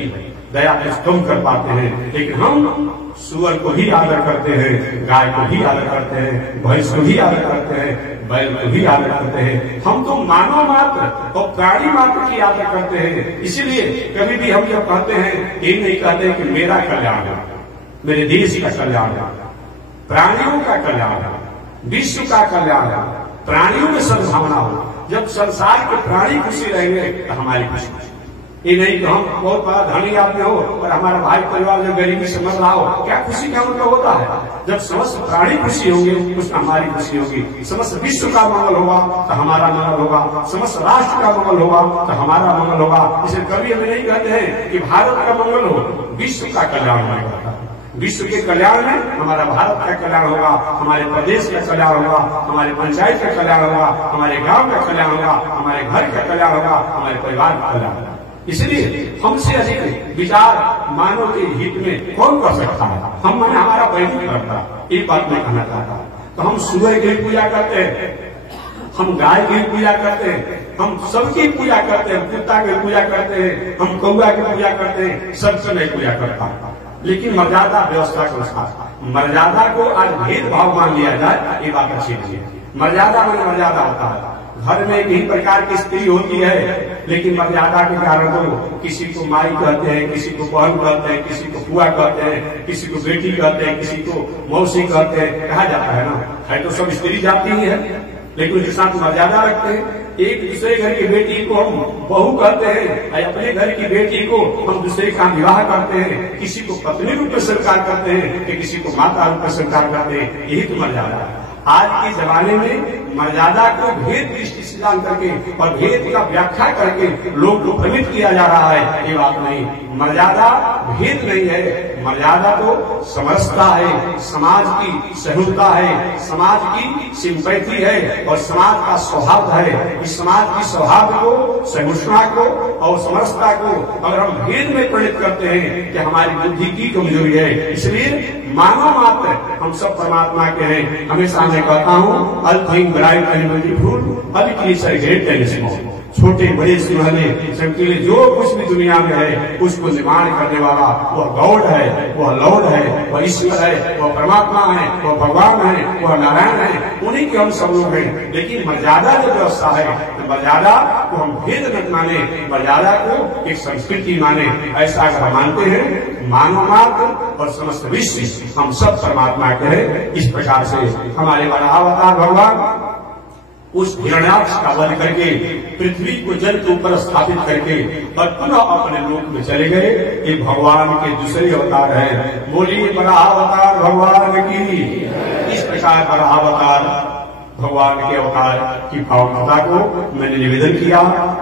दया कम कर पाते हैं। लेकिन हम सुअर को भी आदर करते हैं, गाय को भी आदर करते हैं, भैंस को भी आदर करते हैं, बैल को भी आदर करते हैं। हम तो मानव मात्र और प्राणी मात्र की आदर करते हैं। इसीलिए कभी भी हम जब कहते हैं, ये नहीं कहते कि मेरा कल्याण है, मेरे देश का कल्याण है, प्राणियों का कल्याण है, विश्व का कल्याण हो, प्राणियों में सद्भावना हो। जब संसार के प्राणी खुशी रहेंगे तो हमारी खुशी। ये नहीं कि हम बहुत बड़ा धनी आदमी हो और हमारा भाई परिवार जो गरीबी से मर रहा हो, क्या खुशी क्या मतलब होता है? जब समस्त प्राणी खुशी होंगे उसमें हमारी खुशी होगी। समस्त विश्व का मंगल होगा तो हमारा मंगल होगा, समस्त राष्ट्र का मंगल होगा तो हमारा मंगल होगा। इसे कभी हमें नहीं कहते हैं कि भारत का मंगल हो, विश्व का कल्याण होगा। विश्व के कल्याण में हमारा भारत का कल्याण होगा, हमारे प्रदेश का कल्याण होगा, हमारे पंचायत का कल्याण होगा, हमारे गांव का कल्याण होगा, हमारे घर का कल्याण होगा, हमारे परिवार का कल्याण होगा। इसलिए हमसे अधिक विचार मानव के हित में कौन कर सकता है? हम मैंने हमारा वैदिक परंपरा एक बात मैं कहना चाहता। तो हम सूर्य की पूजा करते हैं, हम गाय की पूजा करते हैं, हम सबकी पूजा करते हैं, कुत्ता की पूजा करते हैं, हम कौआ की पूजा करते हैं, सबसे नहीं पूजा करता। लेकिन मर्यादा व्यवस्था के अनुसार मर्यादा को आज भेदभाव मान लिया जाए, ये बात अच्छी नहीं है। मर्यादा में मर्यादा होता है। घर में कई प्रकार की स्त्री होती है, लेकिन मर्यादा के कारण तो किसी को माई कहते हैं, किसी को बहन कहते हैं, किसी को फुआ कहते हैं, किसी को बेटी कहते हैं, किसी को मौसी कहते हैं, कहा जाता है ना। है तो सब स्त्री जाती ही है, लेकिन उसके साथ मर्यादा रखते हैं। एक दूसरे घर की बेटी को हम बहू कहते हैं, अपने घर की बेटी को हम दूसरे का विवाह करते हैं, किसी को पत्नी रूप में स्वीकार करते हैं कि किसी को माता रूप में स्वीकार करते हैं। यही तो मर्यादा है। आज के जमाने में मर्यादा को भेद दृष्टि से जान करके और भेद का व्याख्या करके लोग को भ्रमित किया जा रहा है। ये बात नहीं, मर्यादा भेद नहीं है, मर्यादा तो समरसता है, समाज की सहिष्णुता है, समाज की सिंपैथी है और समाज का स्वभाव है। इस समाज की स्वभाव को, सहिष्णुता को और समरसता को अगर हम भेद में परिणत करते हैं कि हमारी बुद्धि की कमजोरी है। इसलिए मानव मात्र हम सब परमात्मा के हैं। हमेशा मैं कहता हूँ all thing bright and beautiful, all creatures are great and small. छोटे बड़े सुनहरे चमकीले जो कुछ भी दुनिया में है उसको निर्माण करने वाला वह गॉड है, वह लॉर्ड है, वह ईश्वर है, वह परमात्मा है, वह भगवान है, वह नारायण है। उन्हीं के हम सब लोग हैं। लेकिन मर्यादा जो व्यवस्था है, मर्यादा को हम भेद न माने, मर्यादा को एक संस्कृति माने। ऐसा अगर मानते हैं, मानव मात्र और समस्त विश्व हम सब परमात्मा के हैं। इस प्रकार से हमारे बड़ा अवतार भगवान उस हिरण्याक्ष का वध करके पृथ्वी को जल के ऊपर स्थापित करके और पुनः अपने लोक में चले गए। ये भगवान के दूसरे अवतार है। बोलिए बड़ा अवतार भगवान की। इस प्रकार बड़ा अवतार भगवान के अवतार की पावनता को मैंने निवेदन किया।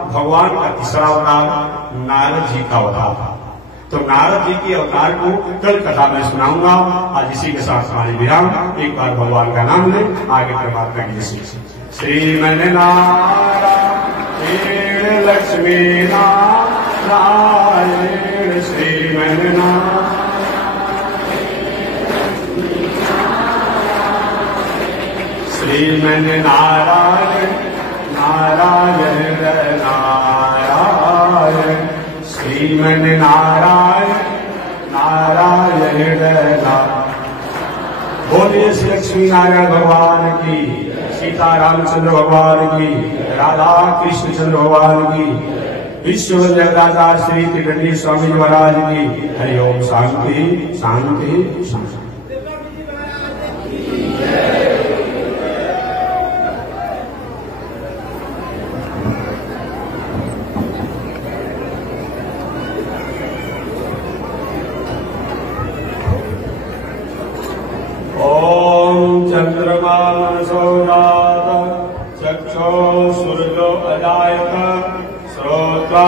भगवान का तीसरा अवतार नारद जी का अवतार था। तो नारद जी के अवतार को कल कथा में सुनाऊंगा। आज इसी के साथ हमारे विराम। एक बार भगवान का नाम ले, आगे परमात्मा की जैसे श्रीमन नारायण लक्ष्मी नारायण श्रीमन श्रीमन नारायण नारायण नारायण श्रीमन नारायण नारायण नारायण। बोलिए श्री लक्ष्मी नारायण भगवान की, सीता रामचंद्र भगवान की, राधा कृष्ण चंद्र भगवान की, विश्व जगदाता श्री त्रिकंडी स्वामी महाराज की। हरिओम। शांति शांति शांति। चंद्रमा सौरात चक्षो सूर्यो अजायत श्रोत्रा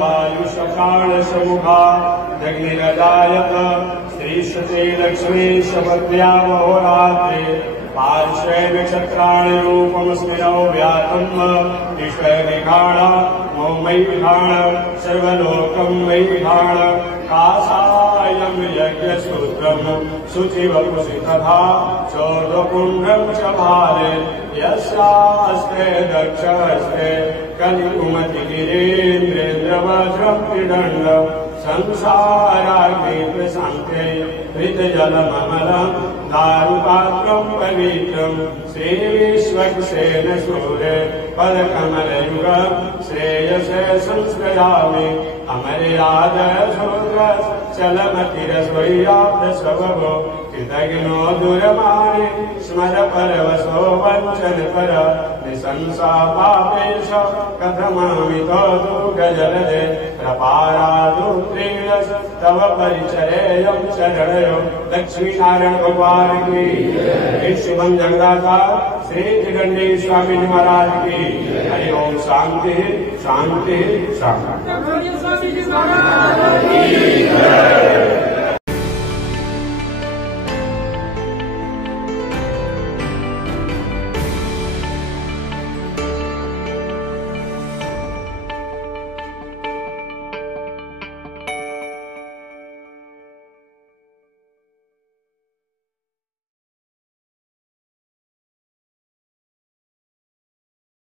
वायु सकाल समुखा दग्निरजायत श्रीशते लक्ष्मी शपत्या महोरात्रे पार्श्वे नक्षत्राणि रूपम स्मिरौ व्यातम विश्वविघाण मौमयि विघाण सर्वलोकं मयि विघाण कासायं यज्ञसूत्रं शुचिवपुषि तथा चोर्ध्वपुण्ड्रं च भाले यस्यास्ते दक्षस्ते कलिकुमतिगिरीन्द्रेन्द्रवज्रं त्रिदण्डं संसाराग्निप्रशान्ते हृतजलममलं दारुपात्रं पवित्रं श्रीविश्वक्सेन सूर्ये पदकमलयुगं श्रेयसे संस्कृजामि अमर्याद शूद्र चलमति रसोईया प्रसवो कृतज्ञो दुर्मारे स्मर परवसो वंचन कर निशंसा पापेश कथमामितो दुर्गजलदे प्रपारादुत्रीरस तव परिचरेयं शरणयो लक्ष्मी नारायण भगवान की शुभम जगदाता श्री जिगंडी स्वामी जी महाराज की हरि ओम शांति शांति शांति।